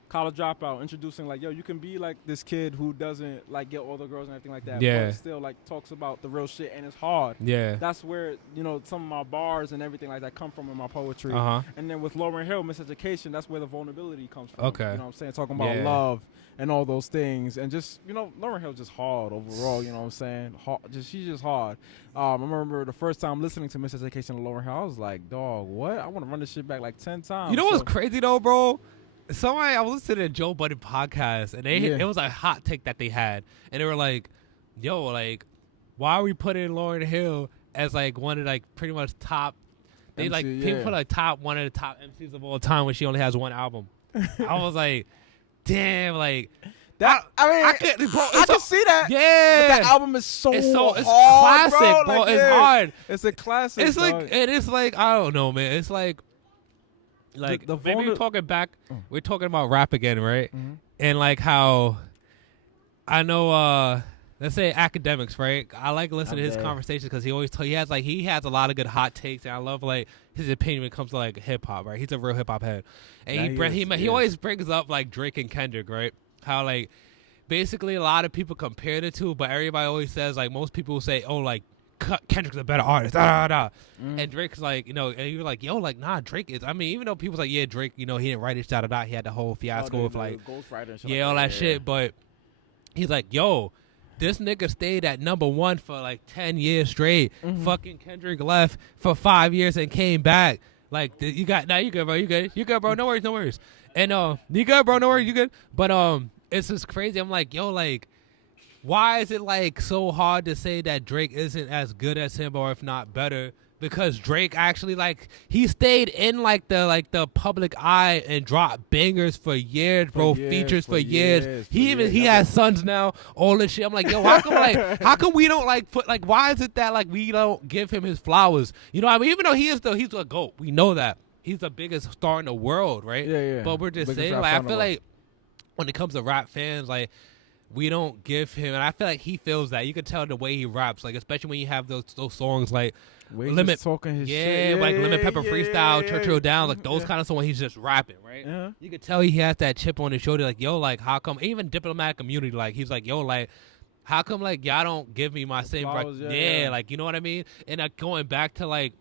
College Dropout, introducing like, you can be like this kid who doesn't like get all the girls and everything like that, but still like talks about the real shit, and it's hard. Yeah, that's where some of my bars and everything like that come from in my poetry. And then with Lauryn Hill, Miseducation, that's where the vulnerability comes from. Okay, you know what I'm saying, talking about love and all those things, and just Lauryn Hill just hard overall. You know what I'm saying? She's just hard. I remember the first time listening to Miseducation of Lauryn Hill, I was like, dog, what? I want to run this shit back like 10 times. You know what's crazy though, bro? I was listening to Joe Budden podcast, and it was a hot take that they had, and they were like, "Yo, like, why are we putting Lauryn Hill as like one of like pretty much top?" They MC, people put like one of the top MCs of all time when she only has one album. I was like, damn, like I can see that. Yeah, but that album is so it's hard, classic, bro. bro. Like, It's hard. It's a classic. It's like, and it's like, I don't know, man. It's like maybe we're talking about rap again, right? Mm-hmm. And like how I know, let's say academics, right? I like listening to his conversations because he has a lot of good hot takes, and I love like his opinion when it comes to like hip hop, right? He's a real hip hop head, and he always brings up like Drake and Kendrick, right? How like basically a lot of people compare the two, but everybody always says like most people will say, oh, like Kendrick's a better artist, and Drake's like, and you're like, yo, like nah, Drake is. I mean, even though people's like, yeah, Drake, he didn't write it, he had the whole fiasco with like, all that shit, but he's like, yo, this nigga stayed at #1 for like 10 years straight. Fucking Kendrick left for 5 years and came back. Like you good, bro. You good, bro. No worries. And you good, bro. No worries, you good. But it's just crazy. I'm like, yo, like, why is it like so hard to say that Drake isn't as good as him, or if not better? Because Drake actually like he stayed in like the public eye and dropped bangers for years, bro. Features for years. He has sons now. All this shit. I'm like, yo, how come we don't like put like? Why is it that like we don't give him his flowers? You know what I mean? Even though he's a GOAT, we know that he's the biggest star in the world, right? Yeah. But we're just saying, like, I feel like when it comes to rap fans, like, we don't give him, and I feel like he feels that. You can tell the way he raps, like, especially when you have those songs like Limit, talking his shit. Like Limit Pepper Freestyle, Churchill Down, like those kind of songs. He's just rapping, right? Yeah. You can tell he has that chip on his shoulder, like, yo, like, how come? Even Diplomatic Community, like, he's like, yo, like, how come, like, y'all don't give me my same, like, you know what I mean? And going back to like,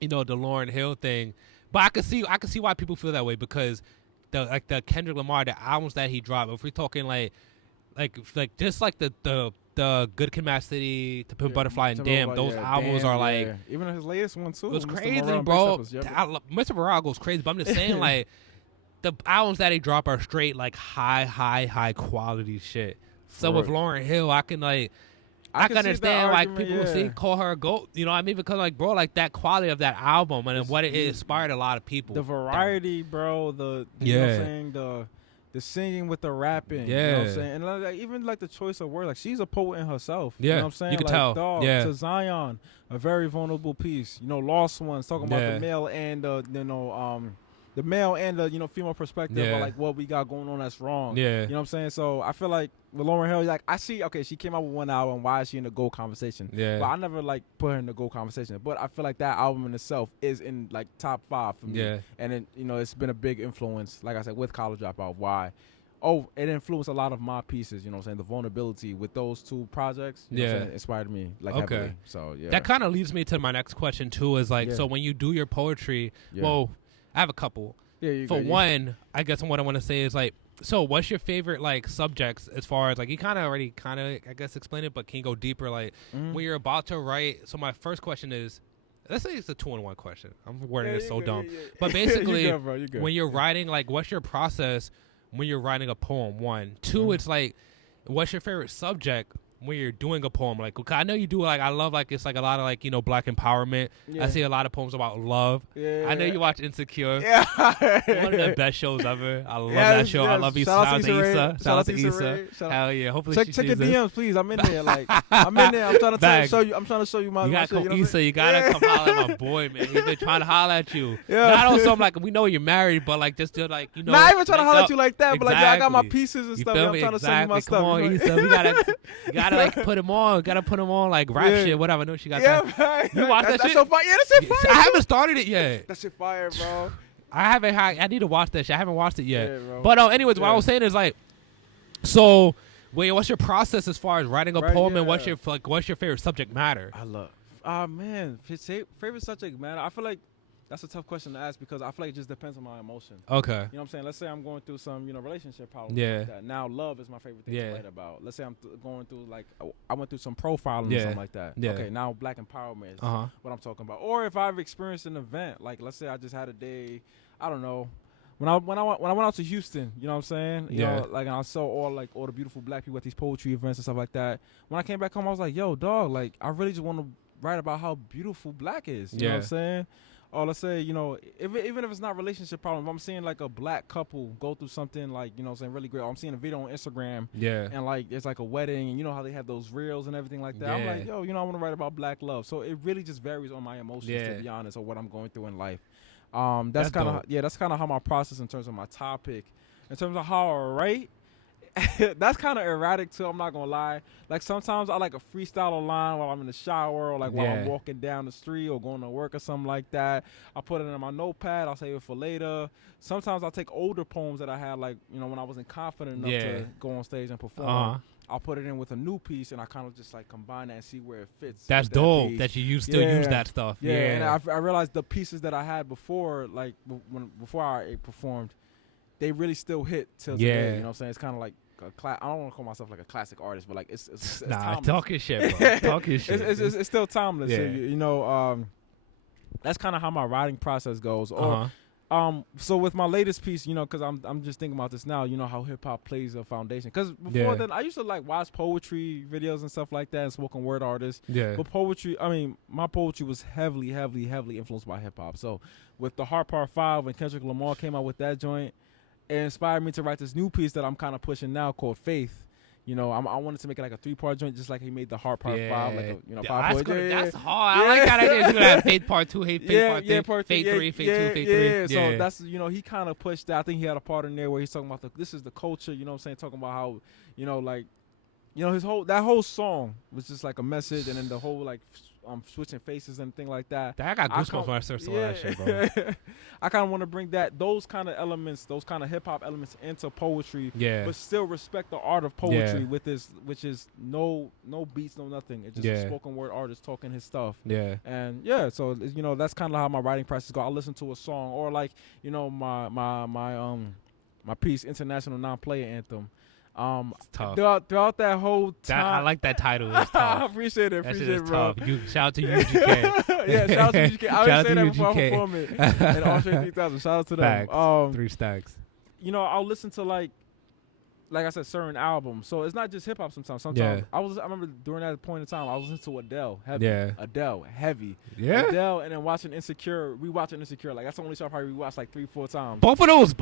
the Lauryn Hill thing, but I can see why people feel that way, because the Kendrick Lamar, the albums that he dropped, if we're talking like just like the Good Kid, Mad City, To Pimp Butterfly, and Damn, those albums are like, even his latest one too. It was crazy, bro. Mr. Morale goes crazy, but I'm just saying, like, the albums that he drop are straight like high quality shit. So with Lauryn Hill, I can understand like people call her a GOAT. You know what I mean? Because like, bro, like that quality of that album and what it inspired a lot of people. The variety, bro. You know what I'm saying? The singing with the rapping. Yeah. You know what I'm saying? And like, even like the choice of words. Like, she's a poet in herself. Yeah. You know what I'm saying? You can tell. Dog, to Zion, a very vulnerable piece. Lost Ones, talking about the male and the male and the female perspective of like what we got going on that's wrong. Yeah. You know what I'm saying? So I feel like with Lauryn Hill, like, I see, okay, she came out with one album. Why is she in the GOAT conversation? Yeah. But I never like put her in the GOAT conversation. But I feel like that album in itself is in like top 5 for me. Yeah. And then, it's been a big influence, like I said, with College Dropout. Why? Oh, it influenced a lot of my pieces, you know what I'm saying? The vulnerability with those two projects, you know what I'm saying, inspired me like heavily. So yeah. That kind of leads me to my next question too, is like, so when you do your poetry, well, I have a couple. One, I guess what I want to say is like, so what's your favorite like subjects, as far as like, you already I guess explained it, but can you go deeper, like when you're about to write? So my first question is, let's say it's a 2-in-1 question. I'm wording it so dumb. But basically, you're good. When you're writing, like, what's your process when you're writing a poem? 1, 2, it's like, what's your favorite subject when you're doing a poem? Like, I know you do, like, I love, like, it's like a lot of, like, Black empowerment. I see a lot of poems about love. I know you watch Insecure. One of the best shows ever. I love that show. I love you. Shout out to Issa. Shout out to Issa. Hell yeah. Hopefully check your DMs, please. I'm in there. Like, I'm in there. I'm trying to show you. I'm trying to show you my. You gotta come, Issa. You gotta come holler at my boy, man. He's been trying to holler at you. Not on something like, we know you're married, but like just to like, Not even trying to holler at you like that, but like, I got my pieces and stuff. I'm trying to show you my stuff. Come on, Issa. We gotta like put him on. Gotta put him on like rap shit, whatever. I know she got that. Man. You watch that shit? That's so fire. Yeah, that shit fire. I haven't started it yet. That shit fire, bro. I need to watch that shit. I haven't watched it yet. But anyways, what I was saying is like, so wait, what's your process as far as writing a poem, and what's your favorite subject matter? I love. Man, favorite subject matter. I feel like that's a tough question to ask, because I feel like it just depends on my emotion. Okay. You know what I'm saying? Let's say I'm going through some, relationship problems. Yeah. Like that. Now, love is my favorite thing to write about. Let's say I'm going through, like, I went through some profiling or something like that. Yeah. Okay, now Black empowerment is what I'm talking about. Or if I've experienced an event, like, let's say I just had a day, I don't know, when I went out to Houston, you know what I'm saying? You know, like, and I saw all the beautiful Black people at these poetry events and stuff like that. When I came back home, I was like, yo, dog, like, I really just want to write about how beautiful Black is. You know what I'm saying? or let's say, even if it's not a relationship problem, if I'm seeing like a black couple go through something like, saying really great, or I'm seeing a video on Instagram, and like it's like a wedding, and you know how they have those reels and everything like that. I'm like, yo, I want to write about black love. So it really just varies on my emotions, to be honest, or what I'm going through in life. That's kind of how my process in terms of my topic, in terms of how I write. That's kind of erratic too, I'm not gonna lie. Like sometimes I like a freestyle a line while I'm in the shower, or like while I'm walking down the street or going to work or something like that. I put it in my notepad, I'll save it for later. Sometimes I'll take older poems that I had, like, when I wasn't confident enough to go on stage and perform. I'll put it in with a new piece, and I kind of just like combine that and see where it fits. That's dope that you still use that stuff. And I realized the pieces that I had before, like before I performed, they really still hit till today. You know what I'm saying? It's kind of like I don't want to call myself like a classic artist, but like it's timeless. Talking shit, bro. Talking shit. It's still timeless. That's kind of how my writing process goes. So with my latest piece, because I'm just thinking about this now. How hip hop plays a foundation. Because before then, I used to like watch poetry videos and stuff like that, and spoken word artists. But poetry, my poetry was heavily influenced by hip hop. So with the Heart Part 5, when Kendrick Lamar came out with that joint, it inspired me to write this new piece that I'm kind of pushing now called Faith. I wanted to make it like a 3-part joint, just like he made the Heart Part 5, like a, 5 part. That's hard. I like how that is. You're gonna have Faith Part 2, Faith Part 3, Faith 3, Faith 2, Faith 3. So that's, he kind of pushed that. I think he had a part in there where he's talking about this is the culture. You know what I'm saying? Talking about how, his whole song was just like a message, and then the whole like switching faces and thing like that. I got goosebumps when I started all that shit, bro. I kind of want to bring those kind of elements, those kind of hip hop elements into poetry, but still respect the art of poetry with this, which is no beats, no nothing. It's just a spoken word artist talking his stuff. And so that's kind of how my writing process goes. I'll listen to a song, or like my piece, International Non-Player Anthem. Throughout that whole time, I like that title. It's tough. I appreciate it. That appreciate it, bro. Tough. Shout out to UGK. Shout out to UGK. I always say that before I perform it. And Australia 3000. Shout out to them. Facts. 3 stacks. I'll listen to like I said, certain albums. So it's not just hip hop. Sometimes I remember during that point in time, I was listening to Adele heavy. Adele heavy. Adele, and then watching Insecure. Rewatching Insecure. Like that's the only show I probably rewatched like 3-4 times. Both of those.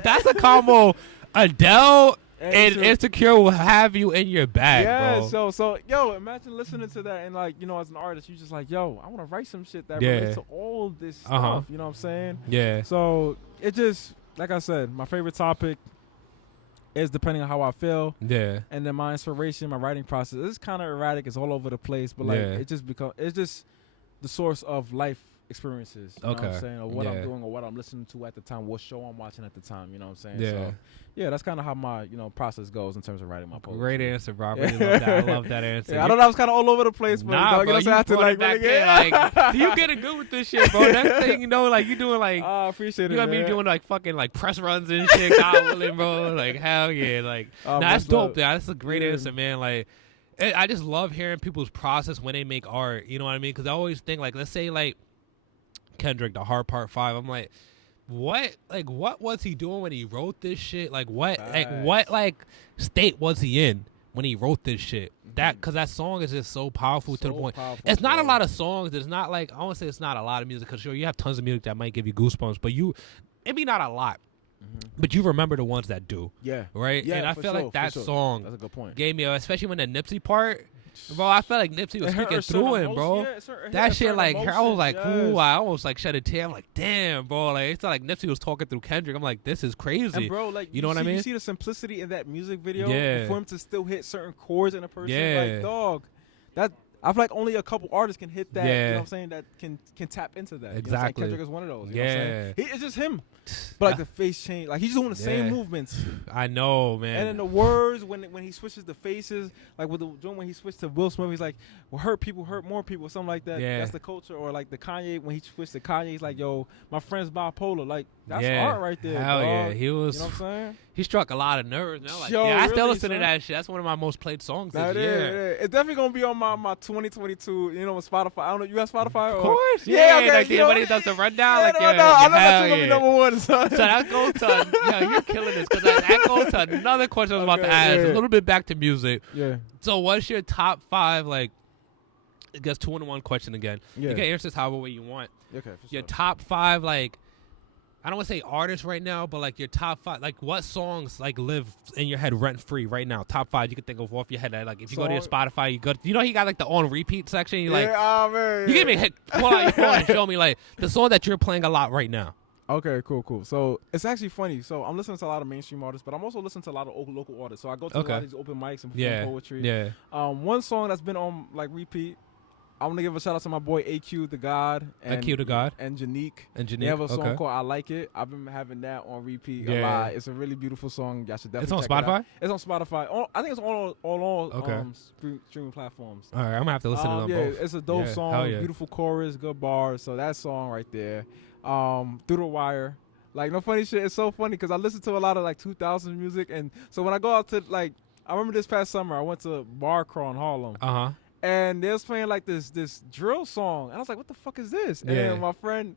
That's a combo. Adele and Insecure will have you in your bag, bro. So yo, imagine listening to that and like, as an artist, you just like, yo, I want to write some shit that relates to all this stuff. You know what I'm saying? So it just, like I said, my favorite topic is depending on how I feel. And then my inspiration, my writing process is kind of erratic. It's all over the place, but like it's just the source of life experiences. You know what I'm saying? Or what I'm doing, or what I'm listening to at the time, what show I'm watching at the time. You know what I'm saying? So that's kind of how my process goes in terms of writing my poetry. Great answer, bro. I really love that. I love that answer. I know that was kind of all over the place, but bro, you have to like back in. Like, you getting good with this shit, bro. Next thing like you doing like, I appreciate it. You got me doing like fucking like press runs and shit. God willing, bro. Like hell yeah. Like that's dope. That's a great answer, man. Like I just love hearing people's process when they make art. You know what I mean? Because I always think like, let's say like Kendrick, the Heart Part 5. I'm like, what was he doing when he wrote this shit? Like what state was he in when he wrote this shit? Because that song is just so powerful to the point. It's not a lot of songs. It's not like, I won't say it's not a lot of music, because sure, you have tons of music that might give you goosebumps, but maybe not a lot. But you remember the ones that do. Right? And I feel like that song that's a good point. Gave me, especially when the Nipsey part, bro, I felt like Nipsey was speaking through him, bro. That shit, like, I was like, ooh, I almost like shed a tear. I'm like, damn, bro. Like, it's like Nipsey was talking through Kendrick. I'm like, this is crazy. And bro, like, you know what I mean? You see the simplicity in that music video for him to still hit certain chords in a person. Like, dog, I feel like only a couple artists can hit that. You know what I'm saying? That can tap into that. Exactly. Kendrick is one of those. You know what I'm saying? It's just him. But like the face change, like he's doing the same movements. I know, man. And then the words when he switches the faces, like with the joint when he switched to Will Smith, he's like, "Well, hurt people hurt more people," something like that. That's the culture. Or like the Kanye, when he switched to Kanye, he's like, "Yo, my friend's bipolar." Like that's art right there. Hell dog. Yeah, he was. You know what I'm saying? He struck a lot of nerves. Man. Like, I still listen to that shit. That's one of my most played songs this year. It's definitely gonna be on my 2022. You know, with Spotify. I don't know. You have Spotify? Of course. Yeah. Okay, like everybody does the rundown. Like, I know that's gonna be number one. So that goes to you're killing this, because that goes to another question I was about to ask. A little bit back to music. Yeah. So what's your top 5 like it gets 2-in-1 question again. Yeah. You can answer this however way you want. Okay, for Your sure. top 5, like, I don't want to say artists right now, but like your top 5, like what songs like live in your head rent free right now? Top 5 you can think of off your head. Like if you go to your Spotify, you know he got like the on repeat section. You like, oh man, you give me pull out your phone and show me like the song that you're playing a lot right now. Okay, cool. So it's actually funny. So I'm listening to a lot of mainstream artists, but I'm also listening to a lot of local artists. So I go to a lot of these open mics and perform poetry. Yeah. One song that's been on like repeat. I want to give a shout out to my boy AQ the God and Janique. They have a song called I Like It. I've been having that on repeat a lot. It's a really beautiful song. Y'all should definitely check it out. It's on Spotify. I think it's on all streaming platforms. All right, I'm gonna have to listen to them both. It's a dope song. Beautiful chorus, good bars. So that song right there. Through the Wire. Like, no funny shit. It's so funny because I listen to a lot of like 2000s music, and so when I go out to like, I remember this past summer I went to Bar Crawl in Harlem. And they was playing like this drill song, and I was like, "What the fuck is this?" And then my friend,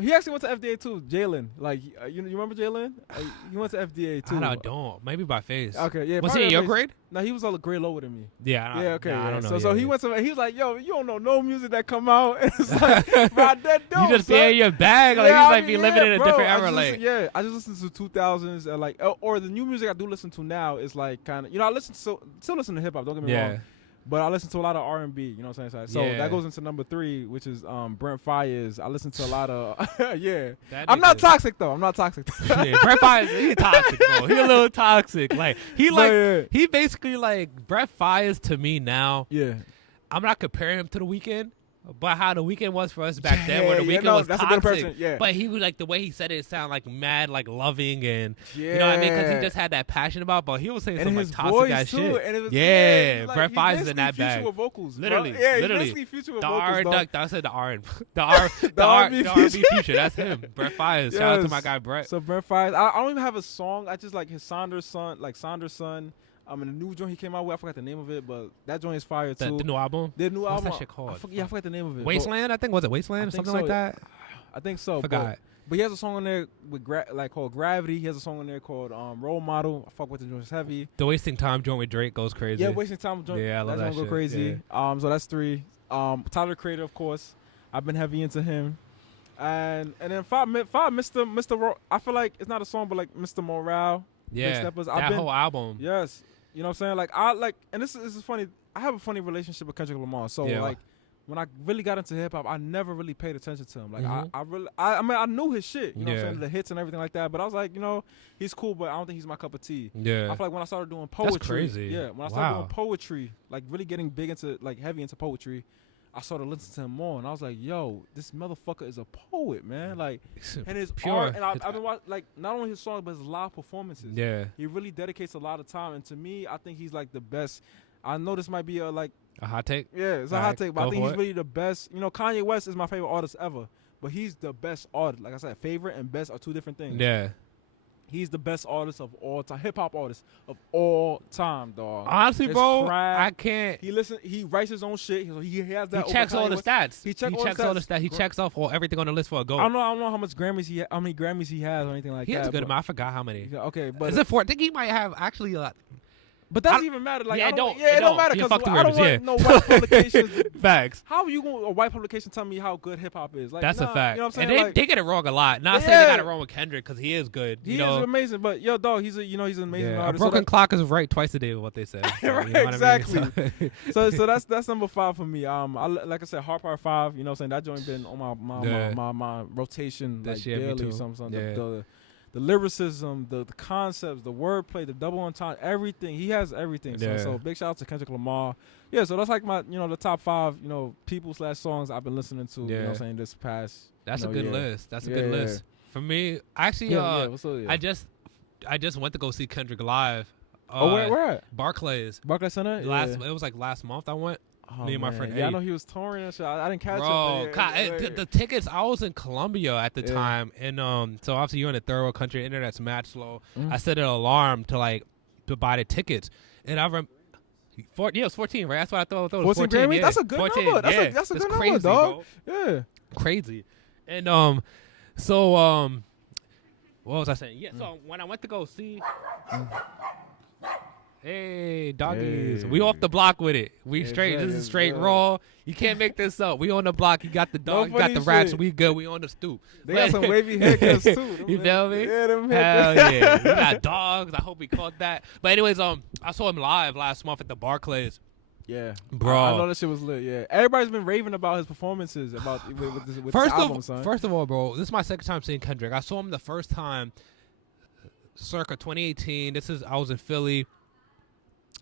he actually went to FDA too. Jalen, like you remember Jalen? He went to FDA too. I don't. Maybe by face. Okay, yeah. Was he in your grade? No, he was all a grade lower than me. Yeah. I don't know. So he went to. He was like, "Yo, you don't know no music that come out." And it's like, bro, that dope. You just stay in your bag. Like you might be living in a different era. Like I just listen to 2000s and like, or the new music I do listen to now is like kind of, I still listen to hip hop. Don't get me wrong. But I listen to a lot of R&B, you know what I'm saying? So that goes into number 3, which is Brent Faiyaz. I listen to a lot of, I'm not toxic, though. Brent Faiyaz, he's toxic, bro. He a little toxic. Like, he basically, like, Brent Faiyaz to me now. Yeah. I'm not comparing him to The Weeknd. But how The Weeknd was for us back then, when The Weeknd was toxic. A good person. But he was like, the way he said it sounded like mad, like loving, and you know what I mean? Because he just had that passion about. But he was saying some like toxic ass shit. And it was, like, Brent Faiyaz is in that bag. With vocals, literally, literally. Future with vocals. I said the R&B future. That's him, Brent Faiyaz. Shout out to my guy Brent. So Brent Faiyaz, I don't even have a song. I just like his Saunders son. And the new joint he came out with, I forgot the name of it, but that joint is fire too. The new album? What's that shit called? I forgot the name of it. Wasteland, I think. Was it Wasteland? Something like that? I think so. Forgot. But he has a song on there with called Gravity. He has a song on there called Role Model. I fuck with the joint. It's heavy. The Wasting Time joint with Drake goes crazy. Yeah, Wasting Time joint. Yeah, I love that shit. Go crazy. Yeah. So that's 3. Tyler the Creator, of course. I've been heavy into him. And then 5, Mr. I feel like it's not a song, but like Mr. Morale. Yeah, that whole album. Yes. You know what I'm saying? And this is funny. I have a funny relationship with Kendrick Lamar. So like, when I really got into hip hop, I never really paid attention to him. Like I knew his shit. You know what I'm saying? The hits and everything like that. But I was like, he's cool, but I don't think he's my cup of tea. Yeah. I feel like when I started doing poetry. That's crazy. Yeah. When I started doing poetry, like really getting big into heavy into poetry, I started listening to him more, and I was like, "Yo, this motherfucker is a poet, man!" Like, and his pure. art, and I've been watching, like, not only his songs but his live performances. Yeah, he really dedicates a lot of time, and to me, I think he's like the best. I know this might be a hot take. Yeah, it's a hot take, but I think he's really the best. Kanye West is my favorite artist ever, but he's the best artist. Like I said, favorite and best are 2 different things. Yeah. He's the best artist of all time, hip hop artist of all time, dog. Honestly, bro, I can't. He writes his own shit. He has that. He checks all the stats. He checks all the stats. He checks off everything on the list for a goal. I don't know how many Grammys he has or anything like that. He has a good amount. I forgot how many. Okay, but is it 4? I think he might have actually a lot. But that doesn't even matter. Like, it don't matter because I don't want no white publications. Facts. How are you going a white publication tell me how good hip hop is? Like, that's a fact. You know what I'm saying? And they get it wrong a lot. Not saying they got it wrong with Kendrick because he is good. He is amazing, but dog, he's an amazing artist. A broken clock is right twice a day with what they say. So, right, exactly. I mean? so that's number 5 for me. Like I said, Hard Part 5. You know what I'm saying? That joint been on my rotation like daily. Something. The lyricism, the concepts, the wordplay, the double entendre, everything. He has everything. So big shout out to Kendrick Lamar. Yeah, so that's like my, the top 5, people/songs I've been listening to, you know what I'm saying, this past. That's a good list. That's a good list. For me, actually, I just went to go see Kendrick live. Where at? Barclays. Barclays Center? It was like last month I went. Oh, me and my friend. Yeah, I know he was touring and shit. I didn't catch it. The tickets. I was in Colombia at the time, and so obviously you're in a third world country. Internet's mad slow. I set an alarm to buy the tickets, and I remember. It was 14, right? That's what I thought. 14 Grammys? Yeah. That's a good 14, number. That's a good crazy, number, dog. Bro. Yeah. Crazy. And what was I saying? Yeah, so when I went to go see Hey, doggies. Hey. We off the block with it. We straight. This is straight raw. You can't make this up. We on the block. You got the dog. You got the rats. We good. We on the stoop. They got some wavy haircuts too. You feel me? Yeah, them Hell yeah. We got dogs. I hope we caught that. But anyways, I saw him live last month at the Barclays. Yeah, bro. I know that shit was lit. Yeah, everybody's been raving about his performances with this album, son. First of all, bro, this is my second time seeing Kendrick. I saw him the first time, circa 2018. I was in Philly.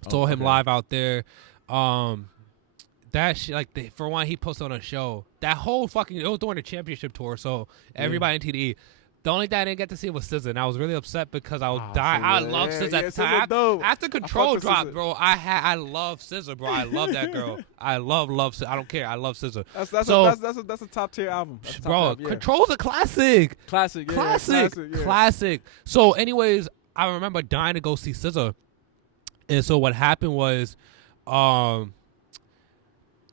Saw him live out there. That shit, like, for one, he posted on a show. That whole it was during the championship tour, so everybody in TDE. The only thing I didn't get to see was SZA, and I was really upset because I was dying. I love SZA at the time. After Control dropped, bro, I love SZA, bro. I love that girl. I love SZA. I don't care. I love SZA. That's a top tier album, bro. Control's a classic. Classic. So, anyways, I remember dying to go see SZA. And so what happened was,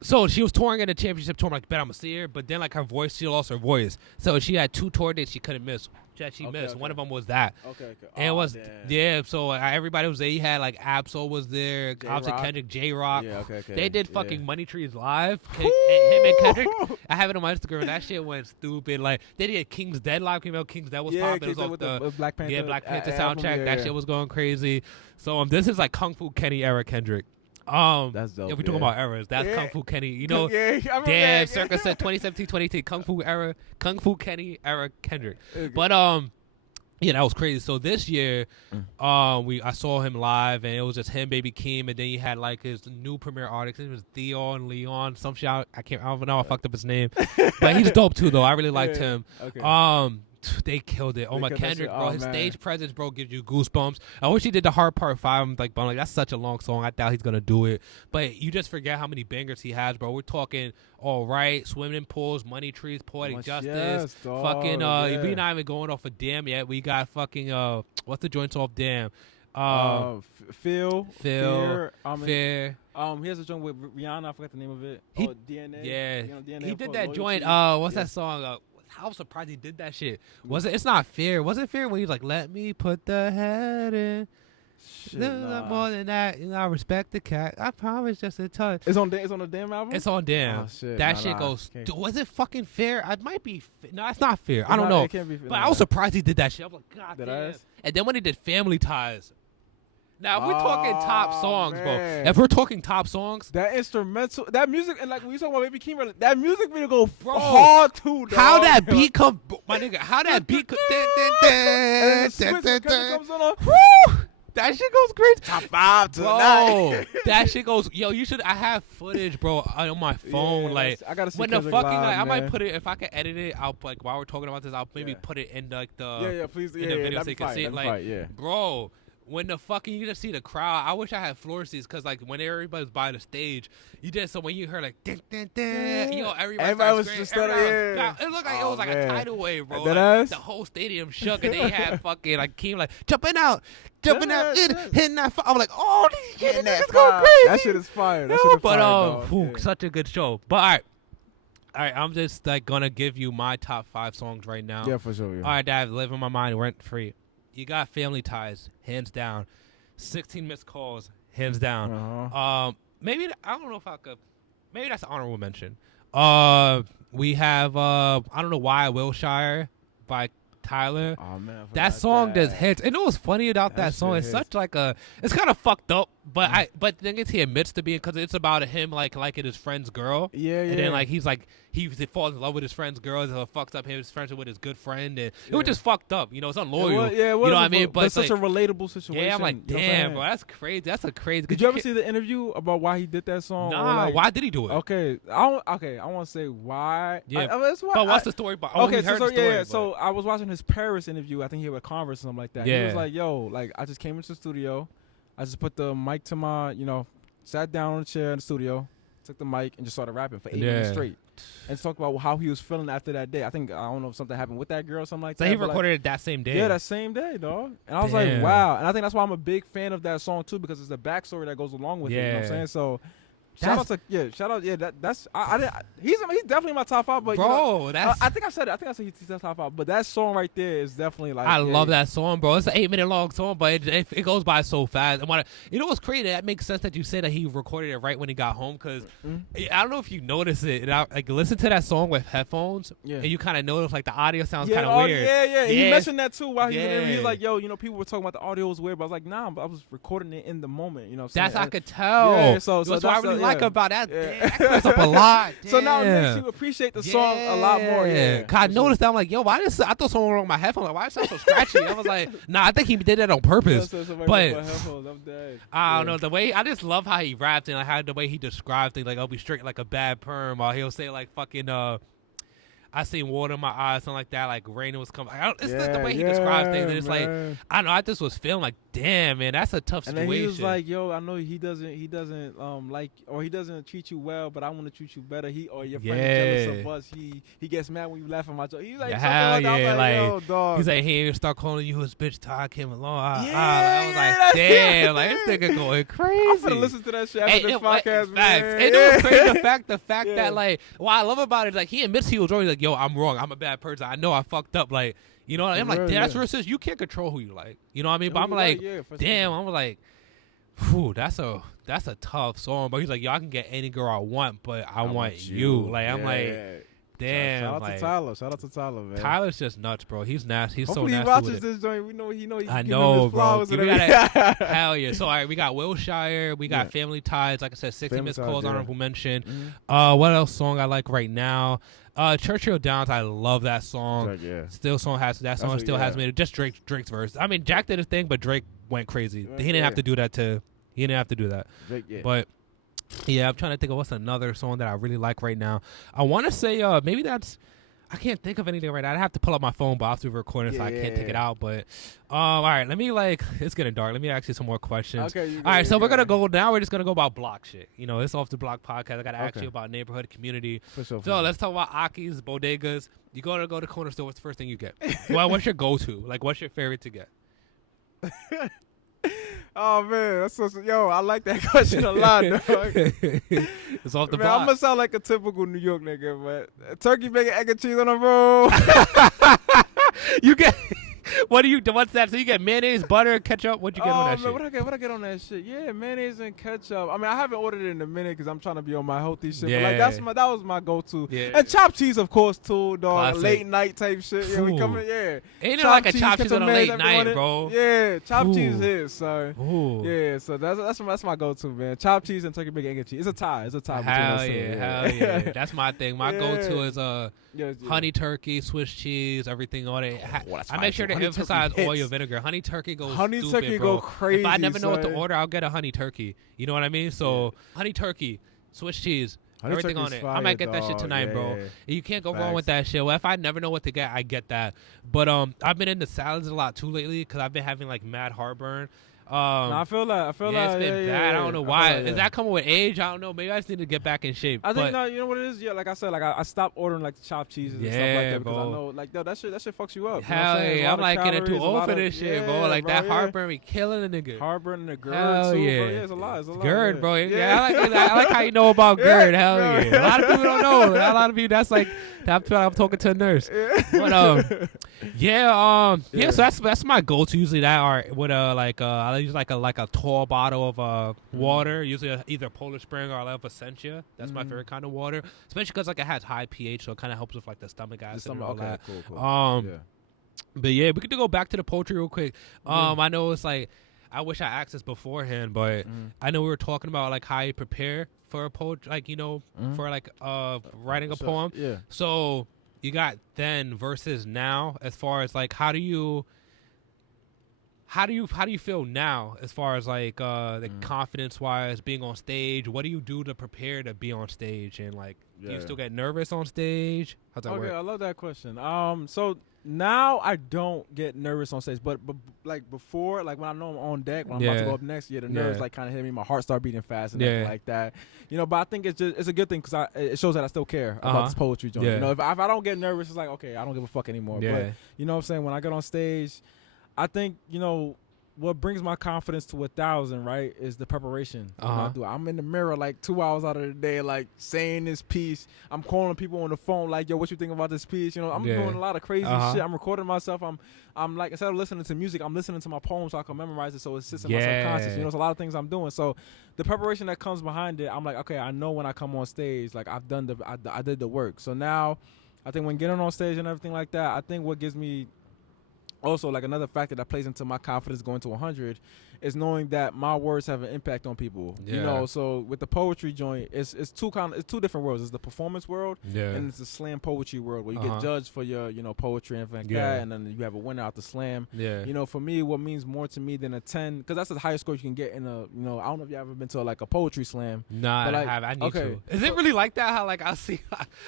so she was touring in the championship tour. I'm like, bet I'm going to see her. But then, like, she lost her voice. So she had 2 tour dates she couldn't miss. She missed. Okay. One of them was that. Okay. And it was, so everybody was there. You had, like, Absol was there. Obviously, Kendrick, J-Rock. Yeah, okay. They did fucking Money Trees live. Him and Kendrick. I have it on my Instagram. That shit went stupid. Like, they did King's Dead live. Came out. King's Dead was popping. It was off the Black Panther. Yeah, Black Panther soundtrack. That shit was going crazy. So this is like Kung Fu Kenny era Kendrick. That's dope. If we're talking about eras, that's Kung Fu Kenny. You know, circa said 2017, 2018, Kung Fu Kenny era Kendrick. Okay. But yeah, that was crazy. So this year, I saw him live, and it was just him, Baby Keem, and then you had like his new premiere artist. It was Leon, some shit. I don't know. I fucked up his name, but he's dope too, though. I really liked him. Okay. They killed it. Oh my Kendrick, bro. His stage presence, bro, gives you goosebumps. I wish he did the Hard Part 5. I'm like, that's such a long song. I doubt he's gonna do it. But you just forget how many bangers he has, bro. We're talking All Right, Swimming Pools, Money Trees, Poetic Justice. Fucking we're not even going off a Damn yet. We got fucking what's the joints off Damn? Fear. Fair. Here's a joint with Rihanna. I forgot the name of it. DNA. Yeah. DNA he did that joint. What's that song? How surprised he did that shit. It's not fair. Was it fair when he's like, let me put the head in? Shit, more than that. You know, I respect the cat. I promise just a touch. It's on the Damn album? It's on Damn. Oh, shit. That shit goes, was it fucking fair? It might be. No, it's not fair. I don't know. It can't be fair. But I was surprised he did that shit. I'm like, God damn. And then when he did Family Ties. Now, if we're talking top songs, bro. If we're talking top songs. That instrumental, that music, and like when you talk about Baby Keem, that music video go hard too, dog. How that beat come, my nigga, how that beat come. That shit goes crazy. Top 5 tonight. That shit goes, I have footage, bro, on my phone. Like, I gotta see when the fucking, live, I might put it, if I can edit it, I'll, like, while we're talking about this, I'll maybe put it in, like, the video so you can see it. Like, bro. When the fucking, you just see the crowd. I wish I had floor seats because, like, when everybody's by the stage, so when you heard, like, everybody was just it looked like it was like a tidal wave, bro. Like, the whole stadium shook, and they had fucking, like, Keem, like, jumping out, hitting that fire. I'm like, oh, this shit is going crazy. That shit is fire. Such a good show. But, all right, I'm just, like, going to give you my top 5 songs right now. Yeah, for sure. Yeah. All right, Dad, live in my mind rent free. You got Family Ties, hands down. 16 Missed Calls, hands down. Maybe, I don't know if I could, maybe that's an honorable mention. We have, I don't know why, Wilshire by Tyler. Oh, man, that song does hits. And it was funny about that song. It's such like it's kind of fucked up, but but then he admits to being, because it's about him liking his friend's girl. Yeah. And then like he's like he falls in love with his friend's girl, so it fucks up his friendship with his good friend, and it was just fucked up. You know, it's unloyal. You know what I mean? But it's such a relatable situation. Yeah, I'm like, damn, bro, that's crazy. That's a crazy. Did you ever see the interview about why he did that song? Nah, why did he do it? Okay, I want to say why. Yeah, but what's the story? So I was watching his Paris interview. I think he had a Converse or something like that. Yeah. He was like, yo, like, I just came into the studio. I just put the mic to my, sat down on the chair in the studio, took the mic, and just started rapping for 8 minutes straight. And talked about how he was feeling after that day. I don't know if something happened with that girl or something like that. So he recorded it that same day? Yeah, that same day, dog. And I was like, wow. And I think that's why I'm a big fan of that song, too, because it's the backstory that goes along with it. You know what I'm saying? So Shout out. Yeah, that's he's definitely in my top 5. But bro, that's I think I said he's top 5. But that song right there is definitely like I love that song, bro. It's an 8-minute long song, but it goes by so fast. And you know what's crazy? That makes sense that you say that he recorded it right when he got home because I don't know if you notice it. And I like listen to that song with headphones, and you kind of notice like the audio sounds kind of weird. Yeah. He mentioned that too while he was in there. He was like, "Yo, people were talking about the audio was weird," but I was like, "Nah, I was recording it in the moment." You know, what I'm saying? I could tell. Yeah, so that's what I really like about that. Yeah. Damn, that clears up a lot. Damn. So now it makes you appreciate the song a lot more. Yeah. Cause I noticed that I'm like, yo, I thought something wrong with my headphones. Like, why does it sound so scratchy? I was like, nah, I think he did that on purpose. But I don't know the way. I just love how he rapped and how the way he described things. Like, I'll be straight like a bad perm, or he'll say like fucking I seen water in my eyes, something like that. Like rain was coming. It's just the way he describes things. And it's like I don't know. I just was feeling like, damn, man, that's a tough situation. And then he was like, yo, I know he doesn't like, or he doesn't treat you well, but I want to treat you better. Or your friend is jealous of us. He gets mad when you laugh at my joke. He's like, hell yeah, like, yo, dog. He's like, he ain't start calling you his bitch till I came along. I was like, damn, like this nigga going crazy. I'm gonna listen to that shit after this podcast, man. Hey, no, crazy. The fact that like, what I love about it is like he admits he was wrong. He's like, yo, I'm wrong. I'm a bad person. I know I fucked up. Like, you know, I'm like, damn, that's real sis. You can't control who you like. You know what I mean? But I'm like, damn, I'm like, whew, that's a tough song. But he's like, yo, I can get any girl I want, but I want you. Like, I'm like, damn. Shout out to Tyler. Shout out to Tyler, man. Tyler's just nuts, bro. He's nasty. He's hopefully so nasty. Hopefully he watches this joint. We know he I know, bro. Hell yeah. So, all right, we got Wilshire. We got Family Ties. Like I said, 60 Missed Calls, honorable mention. Mm-hmm. What else song I like right now? Churchill Downs, I love that song. Still has made it. Just Drake's verse. I mean, Jack did his thing, but Drake went crazy. He didn't have to do that Drake, but yeah, I'm trying to think of what's another song that I really like right now. I want to say maybe that's. I can't think of anything right now. I'd have to pull up my phone, but I'll do recording, so I can't take it out. But all right, let me it's getting dark. Let me ask you some more questions. Okay. All right, so we're gonna go now. We're just gonna go about block shit. You know, it's Off the Block podcast. I gotta ask you about neighborhood community. So let's talk about Aki's, bodegas. You go to the corner store. What's the first thing you get? Well, what's your go-to? Like, what's your favorite to get? Oh man, that's yo, I like that question a lot, dog. It's off the block. I'm gonna sound like a typical New York nigga, but turkey, bacon, egg, and cheese on a roll. You get what's that? So you get mayonnaise, butter, ketchup. What you get on that shit? What I get on that shit? Yeah, mayonnaise and ketchup. I mean, I haven't ordered it in a minute because I'm trying to be on my healthy shit. Yeah. But like that was my go-to. Yeah. And chopped cheese, of course, too, dog. Classic. Late night type shit. Yeah, we coming. Yeah. Ain't it like a chopped cheese on a late night, bro? Yeah, chopped cheese is so. Yeah, so that's my go-to, man. Chopped cheese and turkey, bacon, egg, and cheese. It's a tie. Hell yeah. That's my thing. My go-to is honey turkey, Swiss cheese, everything on it. I make sure to emphasize oil, vinegar. Honey turkey goes stupid, bro. Go crazy. If I never know what to order, I'll get a honey turkey. You know what I mean? So honey turkey, Swiss cheese, everything on it. I might get that shit tonight, bro. You can't go wrong with that shit. Well, if I never know what to get, I get that. But I've been into salads a lot too lately because I've been having like mad heartburn. I feel that. It's been bad. I don't know why. Is that coming with age? I don't know. Maybe I just need to get back in shape. I think you know what it is. Yeah, like I said, like I stopped ordering like the chopped cheeses and stuff like that because I know like that shit fucks you up. Hell yeah, I'm like getting too old for this shit, bro. Like that heartburn be killing a nigga. Heartburn and the GERD. Hell yeah, bro. Yeah, it's a lot. GERD, bro. Yeah, I like how you know about GERD. Hell yeah. A lot of people don't know. A lot of you, that's like I'm talking to a nurse. But so that's my go-to usually. That or with I use like a tall bottle of water, usually either Polar Spring or I love Essentia. That's my favorite kind of water, especially because like it has high pH, so it kind of helps with like the stomach acid and all that. Cool. But yeah, we could go back to the poetry real quick. I know it's like I wish I asked this beforehand, but I know we were talking about like how you prepare for a poetry, like for like writing a poem. Yeah. So you got then versus now, as far as like how do you feel now as far as like the confidence wise being on stage? What do you do to prepare to be on stage? And like do you still get nervous on stage? How's that work? I love that question. So now I don't get nervous on stage, but like before, like when I know I'm on deck, when I'm about to go up next, the nerves like kind of hit me. My heart start beating fast and everything like that. But I think it's a good thing because it shows that I still care about this poetry joint. If I don't get nervous, it's like okay, I don't give a fuck anymore. But you know what I'm saying? When I get on stage, I think what brings my confidence to 1,000, right, is the preparation. I'm in the mirror like 2 hours out of the day, like saying this piece. I'm calling people on the phone like, yo, what you think about this piece? You know, I'm doing a lot of crazy shit. I'm recording myself. I'm like, instead of listening to music, I'm listening to my poems so I can memorize it, so it sits in my subconscious. You know, it's a lot of things I'm doing. So the preparation that comes behind it, I'm like, okay, I know when I come on stage, like I did the work. So now I think when getting on stage and everything like that, I think what gives me also, like, another factor that plays into my confidence going to 100 is knowing that my words have an impact on people. You know, so with the poetry joint, it's two different worlds. It's the performance world, and it's the slam poetry world, where you get judged for your, you know, poetry and everything like that, and then you have a winner out the slam. You know, for me, what means more to me than a 10, because that's the highest score you can get in a, you know, I don't know if you ever been to like a poetry slam. Nah, but I have. I need to. Is it really like that? How, like, I see,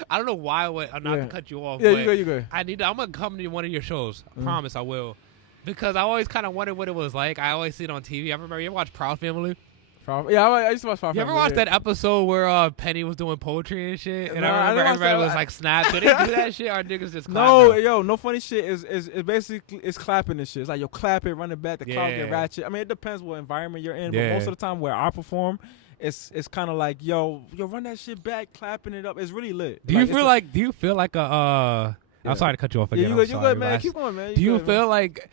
I don't know why. I'm not to cut you off. Yeah, but you go. I'm gonna come to one of your shows. I promise I will. Because I always kind of wondered what it was like. I always see it on TV. I remember, you ever watch Proud Family? Yeah, I used to watch Proud Family. You ever watch that episode where Penny was doing poetry and shit? And I remember everybody was like, snap. Did they do that shit? Or niggas just clap? No funny shit is basically, it's clapping and shit. It's like, yo, clap it, run it back, the crowd get ratchet. I mean, it depends what environment you're in, but most of the time where I perform, it's kind of like, yo, run that shit back, clapping it up. It's really lit. Do you feel like a I'm sorry to cut you off again. You good, man. Keep going, man. Do you feel like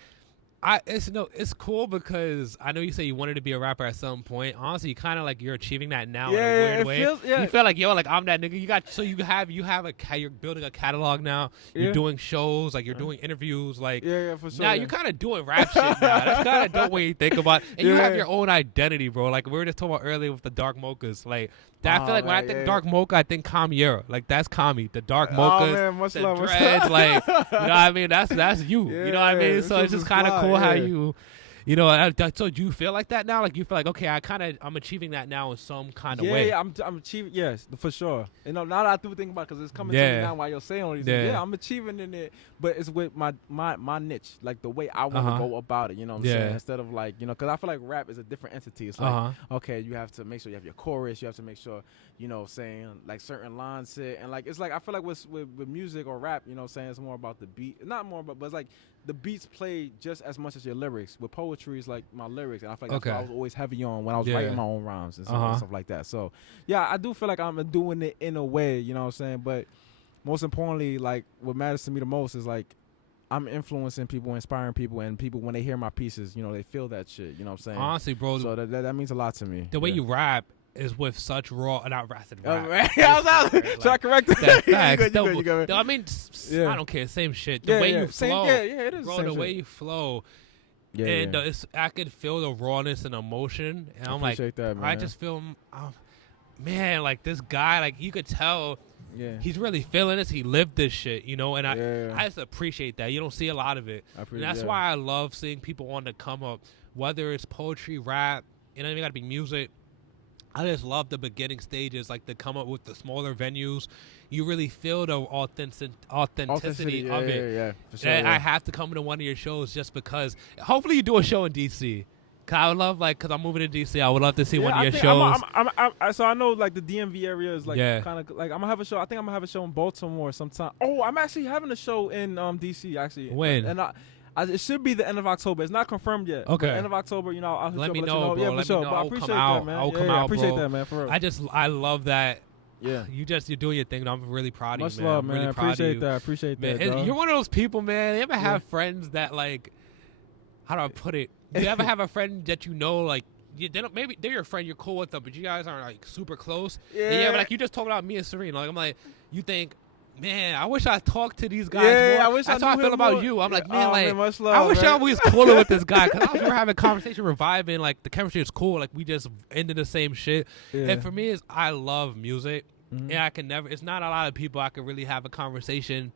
it's cool because I know you say you wanted to be a rapper at some point. Honestly, you kind of like you're achieving that now in a weird way. You feel like, yo, like I'm that nigga. You're building a catalog now. You're doing shows, like you're doing interviews, like for sure. Now you're kind of doing rap shit now. That's kind of dope when you think about it. And you have your own identity, bro. Like we were just talking about earlier with the Dark Mochas. Like I feel like when I think Dark Mocha, I think Kamayera. Like that's Kami, the Dark Mochas, man, much the love, dreads. Like, you know what I mean? That's you. You know what I mean? So it's just kind of cool how you know. So do you feel like that now? Like you feel like, okay, I'm achieving that now in some kind of way. Yeah, I'm achieving. Yes, for sure. You know, now that I do think about it, because it's coming to me now while you're saying all these things. Yeah, I'm achieving in it, but it's with my niche, like the way I want to go about it. You know what I'm saying? Instead of like, you know, because I feel like rap is a different entity. It's like, okay, you have to make sure you have your chorus. You have to make sure, you know, saying like certain lines sit, and like it's like I feel like with music or rap, you know, saying it's more about the beat, not more about, but it's like the beats play just as much as your lyrics. With poetry, it's like my lyrics, and I feel like that's what I was always heavy on when I was writing my own rhymes and stuff like that. So yeah, I do feel like I'm doing it in a way, you know what I'm saying? But most importantly, like what matters to me the most is like I'm influencing people, inspiring people, and people when they hear my pieces, you know, they feel that shit. You know what I'm saying? Honestly, bro. So that means a lot to me. The way you rap is with such raw, not rap. Should I correct it? You good. I mean, I don't care. Same shit. The way you flow, it is. Bro, the way you flow. And I could feel the rawness and emotion, and I'm like, that, man. I just feel, man, like this guy, like you could tell, he's really feeling this. He lived this shit, you know, and I just appreciate that. You don't see a lot of it, and that's why I love seeing people on the come up, whether it's poetry, rap, it doesn't even gotta be music. I just love the beginning stages, like to come up with the smaller venues. You really feel the authenticity of it. Yeah, for sure. I have to come to one of your shows just because. Hopefully, you do a show in DC. Cause I would love, like, cause I'm moving to DC. I would love to see one of your shows. So I know, like, the DMV area is like kind of like I'm gonna have a show. I think I'm gonna have a show in Baltimore sometime. Oh, I'm actually having a show in DC actually. When? And it should be the end of October. It's not confirmed yet. Okay. End of October, you know, I'll let me know, bro. Yeah, for sure. But I appreciate that, man. I appreciate that, man. For real. I love that. Yeah. You're doing your thing, and I'm really proud of you, man. Much love, I'm man. really proud of you. Appreciate man, that. You're one of those people, man. You ever have friends that, like, how do I put it? You ever have a friend that you know, like, maybe they're your friend, you're cool with them, but you guys aren't, like, super close? Yeah. But like, you just talking about me and Serena. Like, I'm like, you think, man, I wish I talked to these guys more. That's how I feel about you. I'm like, man, like, much love, I wish I was cooler with this guy, because we were having a conversation, reviving, like, the chemistry is cool, like, we just into the same shit. And for me, I love music, and I can never, it's not a lot of people I can really have a conversation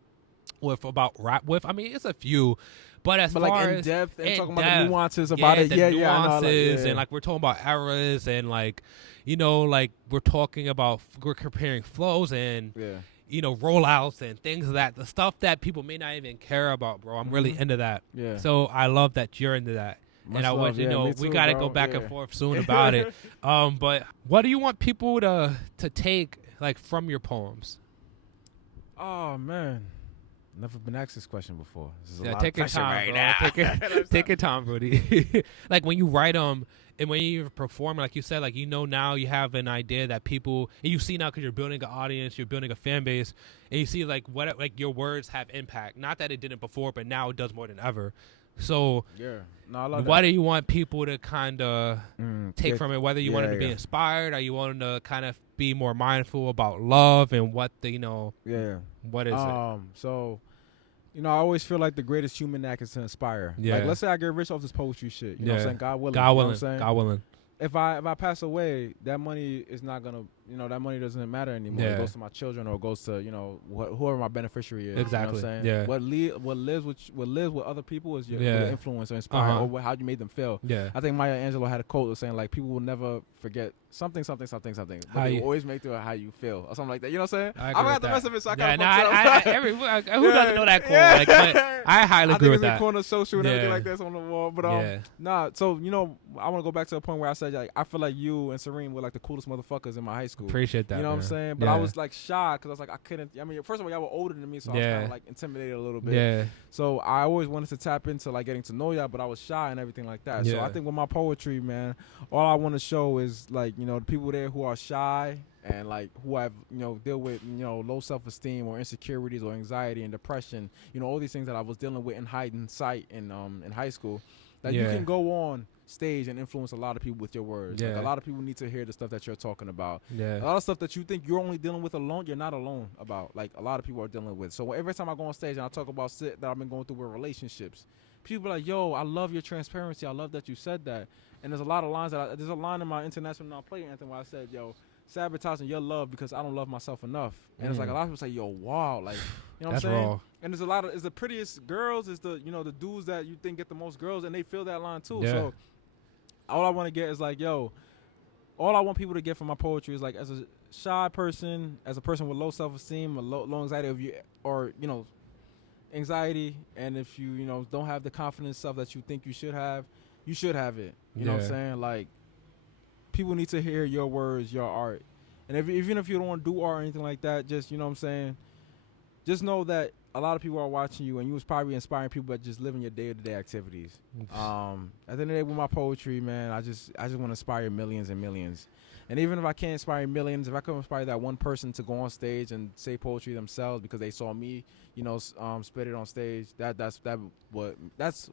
with about rap with. I mean, it's a few, but as far like as in depth and talking about the nuances about it, nuances, and like we're talking about eras, and like, you know, like we're comparing flows and you know, rollouts and things that the stuff that people may not even care about, bro. I'm really into that. Yeah. So I love that you're into that. Much and love, you know, we got to go back and forth soon about it. But what do you want people to take, like, from your poems? Oh, man. Never been asked this question before. This is a Yeah, lot take of your pressure time, right bro. now. Take your time, Brody. Like when you write and when you perform, like you said, like now you have an idea that people and you see now because you're building an audience, you're building a fan base, and you see like what like your words have impact. Not that it didn't before, but now it does more than ever. So Yeah, no, I love why that. do you want people to kind of take from it? Whether you want them to be inspired, or you want them to kind of be more mindful about love and what they what is it? So. I always feel like the greatest human act is to inspire. Yeah. Like, let's say I get rich off this poetry shit. You know what I'm saying? God willing. God willing. You know what I'm saying? God willing. If I pass away, that money is not gonna, that money doesn't matter anymore. Yeah. It goes to my children or it goes to, whoever my beneficiary is. Exactly. You know what I'm saying? Yeah. What lives with other people is your influence or inspire or how you made them feel. Yeah. I think Maya Angelou had a quote saying like people will never forget something, but they will always make it how you feel or something like that. You know what I'm saying? I got the rest of it, so I kind of who doesn't know that quote? Like, I highly agree with that. I think it's in corner social and everything like this on the wall. But nah. So I want to go back to the point where I said like I feel like you and Serene were like the coolest motherfuckers in my high school. Appreciate that. You know what I'm saying? But I was like shy because I was like I couldn't. I mean, first of all, y'all were older than me, so I was kind of like intimidated a little bit. Yeah. So I always wanted to tap into like getting to know y'all, but I was shy and everything like that. So I think with my poetry, man, all I want to show is like the people there who are shy and like who have deal with low self-esteem or insecurities or anxiety and depression. All these things that I was dealing with in hindsight in high school. That you can go on stage and influence a lot of people with your words. Like a lot of people need to hear the stuff that you're talking about. A lot of stuff that you think you're only dealing with alone, you're not alone about. Like a lot of people are dealing with. So every time I go on stage and I talk about shit that I've been going through with relationships, people are like, yo, I love your transparency. I love that you said that. And there's a lot of lines there's a line in my international non-play anthem where I said, yo, sabotaging your love because I don't love myself enough. And it's like a lot of people say, yo, wow, like, you know what I'm saying? Raw. And there's a lot of, it's the prettiest girls, is the, the dudes that you think get the most girls, and they feel that line too. Yeah. So all I want to get is like, yo, all I want people to get from my poetry is like, as a shy person, as a person with low self-esteem, or low anxiety, or anxiety, and if you don't have the confidence stuff that you think you should have it. You know what I'm saying? Like, people need to hear your words, your art. And even if you don't want to do art or anything like that, just, you know what I'm saying, just know that a lot of people are watching you, and you was probably inspiring people by just living your day-to-day activities. At the end of the day, with my poetry, man, I just want to inspire millions and millions. And even if I can't inspire millions, if I could inspire that one person to go on stage and say poetry themselves because they saw me, spit it on stage, that's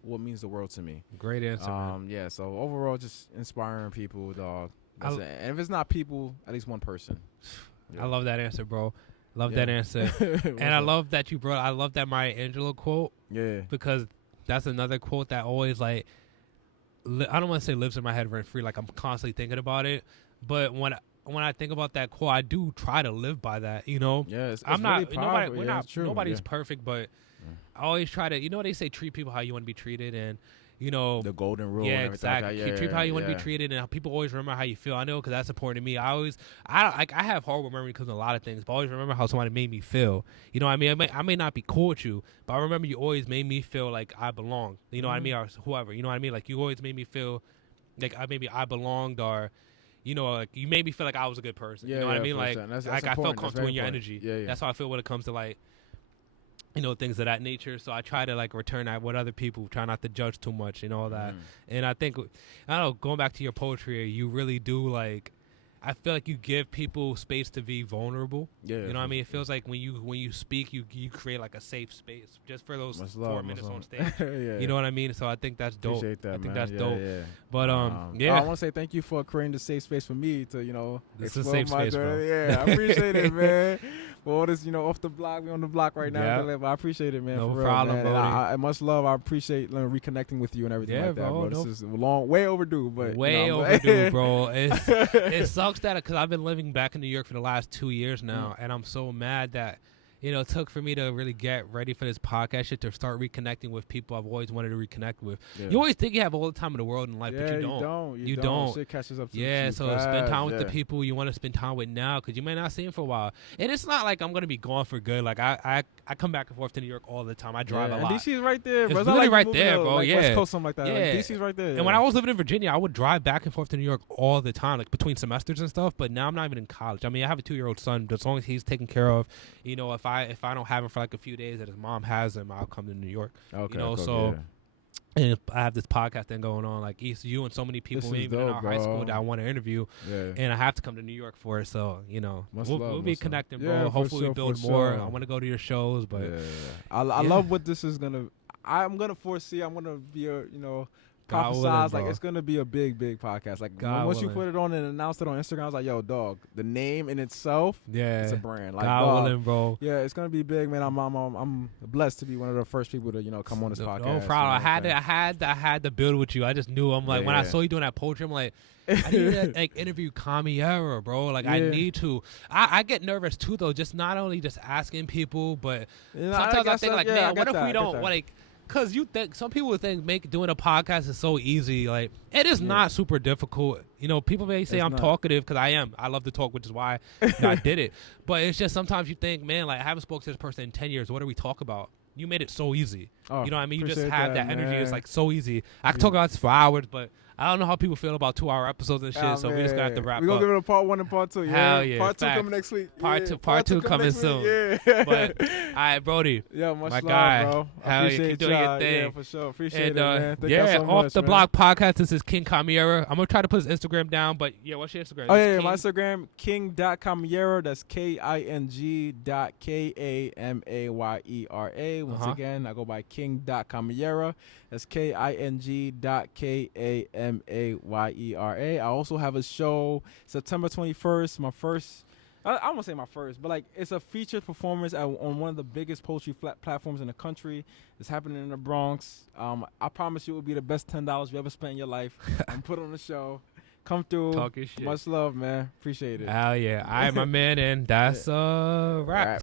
what means the world to me. Great answer, man. Yeah, so overall, just inspiring people, dog. And if it's not people, at least one person. Yeah. I love that answer, bro. Love that answer. And I love that you brought, I love that Maya Angelou quote. Yeah. Because that's another quote that always like, I don't want to say lives in my head rent free, like I'm constantly thinking about it. But when I think about that quote, I do try to live by that, Yeah, it's I'm not, really nobody's perfect, but I always try to, what they say, treat people how you want to be treated, and the golden rule. Yeah, and exactly. Like that. Treat people how you want to be treated, and how people always remember how you feel. I know because that's important to me. I have horrible memory because of a lot of things, but I always remember how somebody made me feel. You know what I mean? I may not be cool with you, but I remember you always made me feel like I belong. You know what I mean? Or whoever. You know what I mean? Like you always made me feel like maybe I belonged, or like you made me feel like I was a good person. You know what I mean? Like that's I felt comfortable in your energy. Yeah. That's how I feel when it comes to like, things of that nature. So I try to like return that with other people, try not to judge too much and all that. And I think, I don't know, going back to your poetry, you really do like, I feel like you give people space to be vulnerable. Yeah. You know what I mean? It feels like when you speak, you create like a safe space just for those 4 minutes on stage. You know what I mean? So I think that's dope. Appreciate that, I think man. that's dope. Yeah. But I want to say thank you for creating the safe space for me to, this is a safe space, bro. Yeah, I appreciate it, man. For all this, off the block, we on the block right now. Yep. I appreciate it, man. No for problem, real, man. And much love. I appreciate reconnecting with you and everything like that, bro. This is way overdue, but way overdue, bro. It sucks that because I've been living back in New York for the last 2 years now, and I'm so mad that it took for me to really get ready for this podcast shit to start reconnecting with people I've always wanted to reconnect with. Yeah. You always think you have all the time in the world in life, but you don't. You don't. Shit catches up to you so fast. Spend time with the people you want to spend time with now, because you may not see them for a while. And it's not like I'm going to be gone for good. Like, I come back and forth to New York all the time. I drive a lot. DC's right there, bro. It's really right there, bro. Like West Coast, something like that. Like DC's right there. And when I was living in Virginia, I would drive back and forth to New York all the time, like between semesters and stuff. But now I'm not even in college. I mean, I have a 2-year-old son. As long as he's taken care of, if if I don't have him for like a few days and his mom has him, I'll come to New York. Okay, you know, cool, so. Yeah. And I have this podcast thing going on, like you and so many people, even in our high school, that I want to interview, and I have to come to New York for it. So we'll be connecting, bro. Yeah, hopefully we build more. I want to go to your shows, but I love what this is gonna. I'm gonna foresee. I'm gonna be a prophesize like it's gonna be a big podcast. Like once you put it on and announced it on Instagram, I was like, yo, dog, the name in itself, it's a brand. Like, God willing, bro. Yeah, it's gonna be big, man. I'm blessed to be one of the first people to come on this podcast. No problem. I had to build with you. I just knew. I'm like when I saw you doing that poetry, I'm like, I need to like interview Kamayera, bro. Like I need to. I get nervous too, though. Just not only just asking people, but sometimes I think like, man, what if we don't like. Because you think some people think doing a podcast is so easy. Like it is not super difficult. You know, people may say I'm talkative because I am. I love to talk, which is why I did it. But it's just sometimes you think, man, like I haven't spoken to this person in 10 years. What do we talk about? You made it so easy. You know what I mean? You just have that energy. It's like so easy. I could talk about this for hours, but I don't know how people feel about 2-hour episodes and shit. So we just got to wrap up. We're going to give it a part 1 and part 2. Hell yeah. Part 2 coming next week. Part two coming soon. Yeah. But, all right, Brody. Yeah, much my love, guy. bro. Hell yeah. Keep doing your thing. Yeah, for sure. Appreciate it, man. Thank yeah, so much, Off the man. Block podcast. This is King Kamayera. I'm going to try to put his Instagram down, but yeah, what's your Instagram? Oh, yeah, my Instagram, king.kamayera. That's king.kamayera. Once again, I go by king.kamayera. That's king.kamayera. I also have a show September 21st, my first, I won't say my first, but like it's a featured performance on one of the biggest poetry platforms in the country. It's happening in the Bronx. I promise you it will be the best $10 you ever spent in your life. I'm put on the show. Come through. Talking shit. Much love, man. Appreciate it. Hell yeah. All right, my man, and that's a wrap.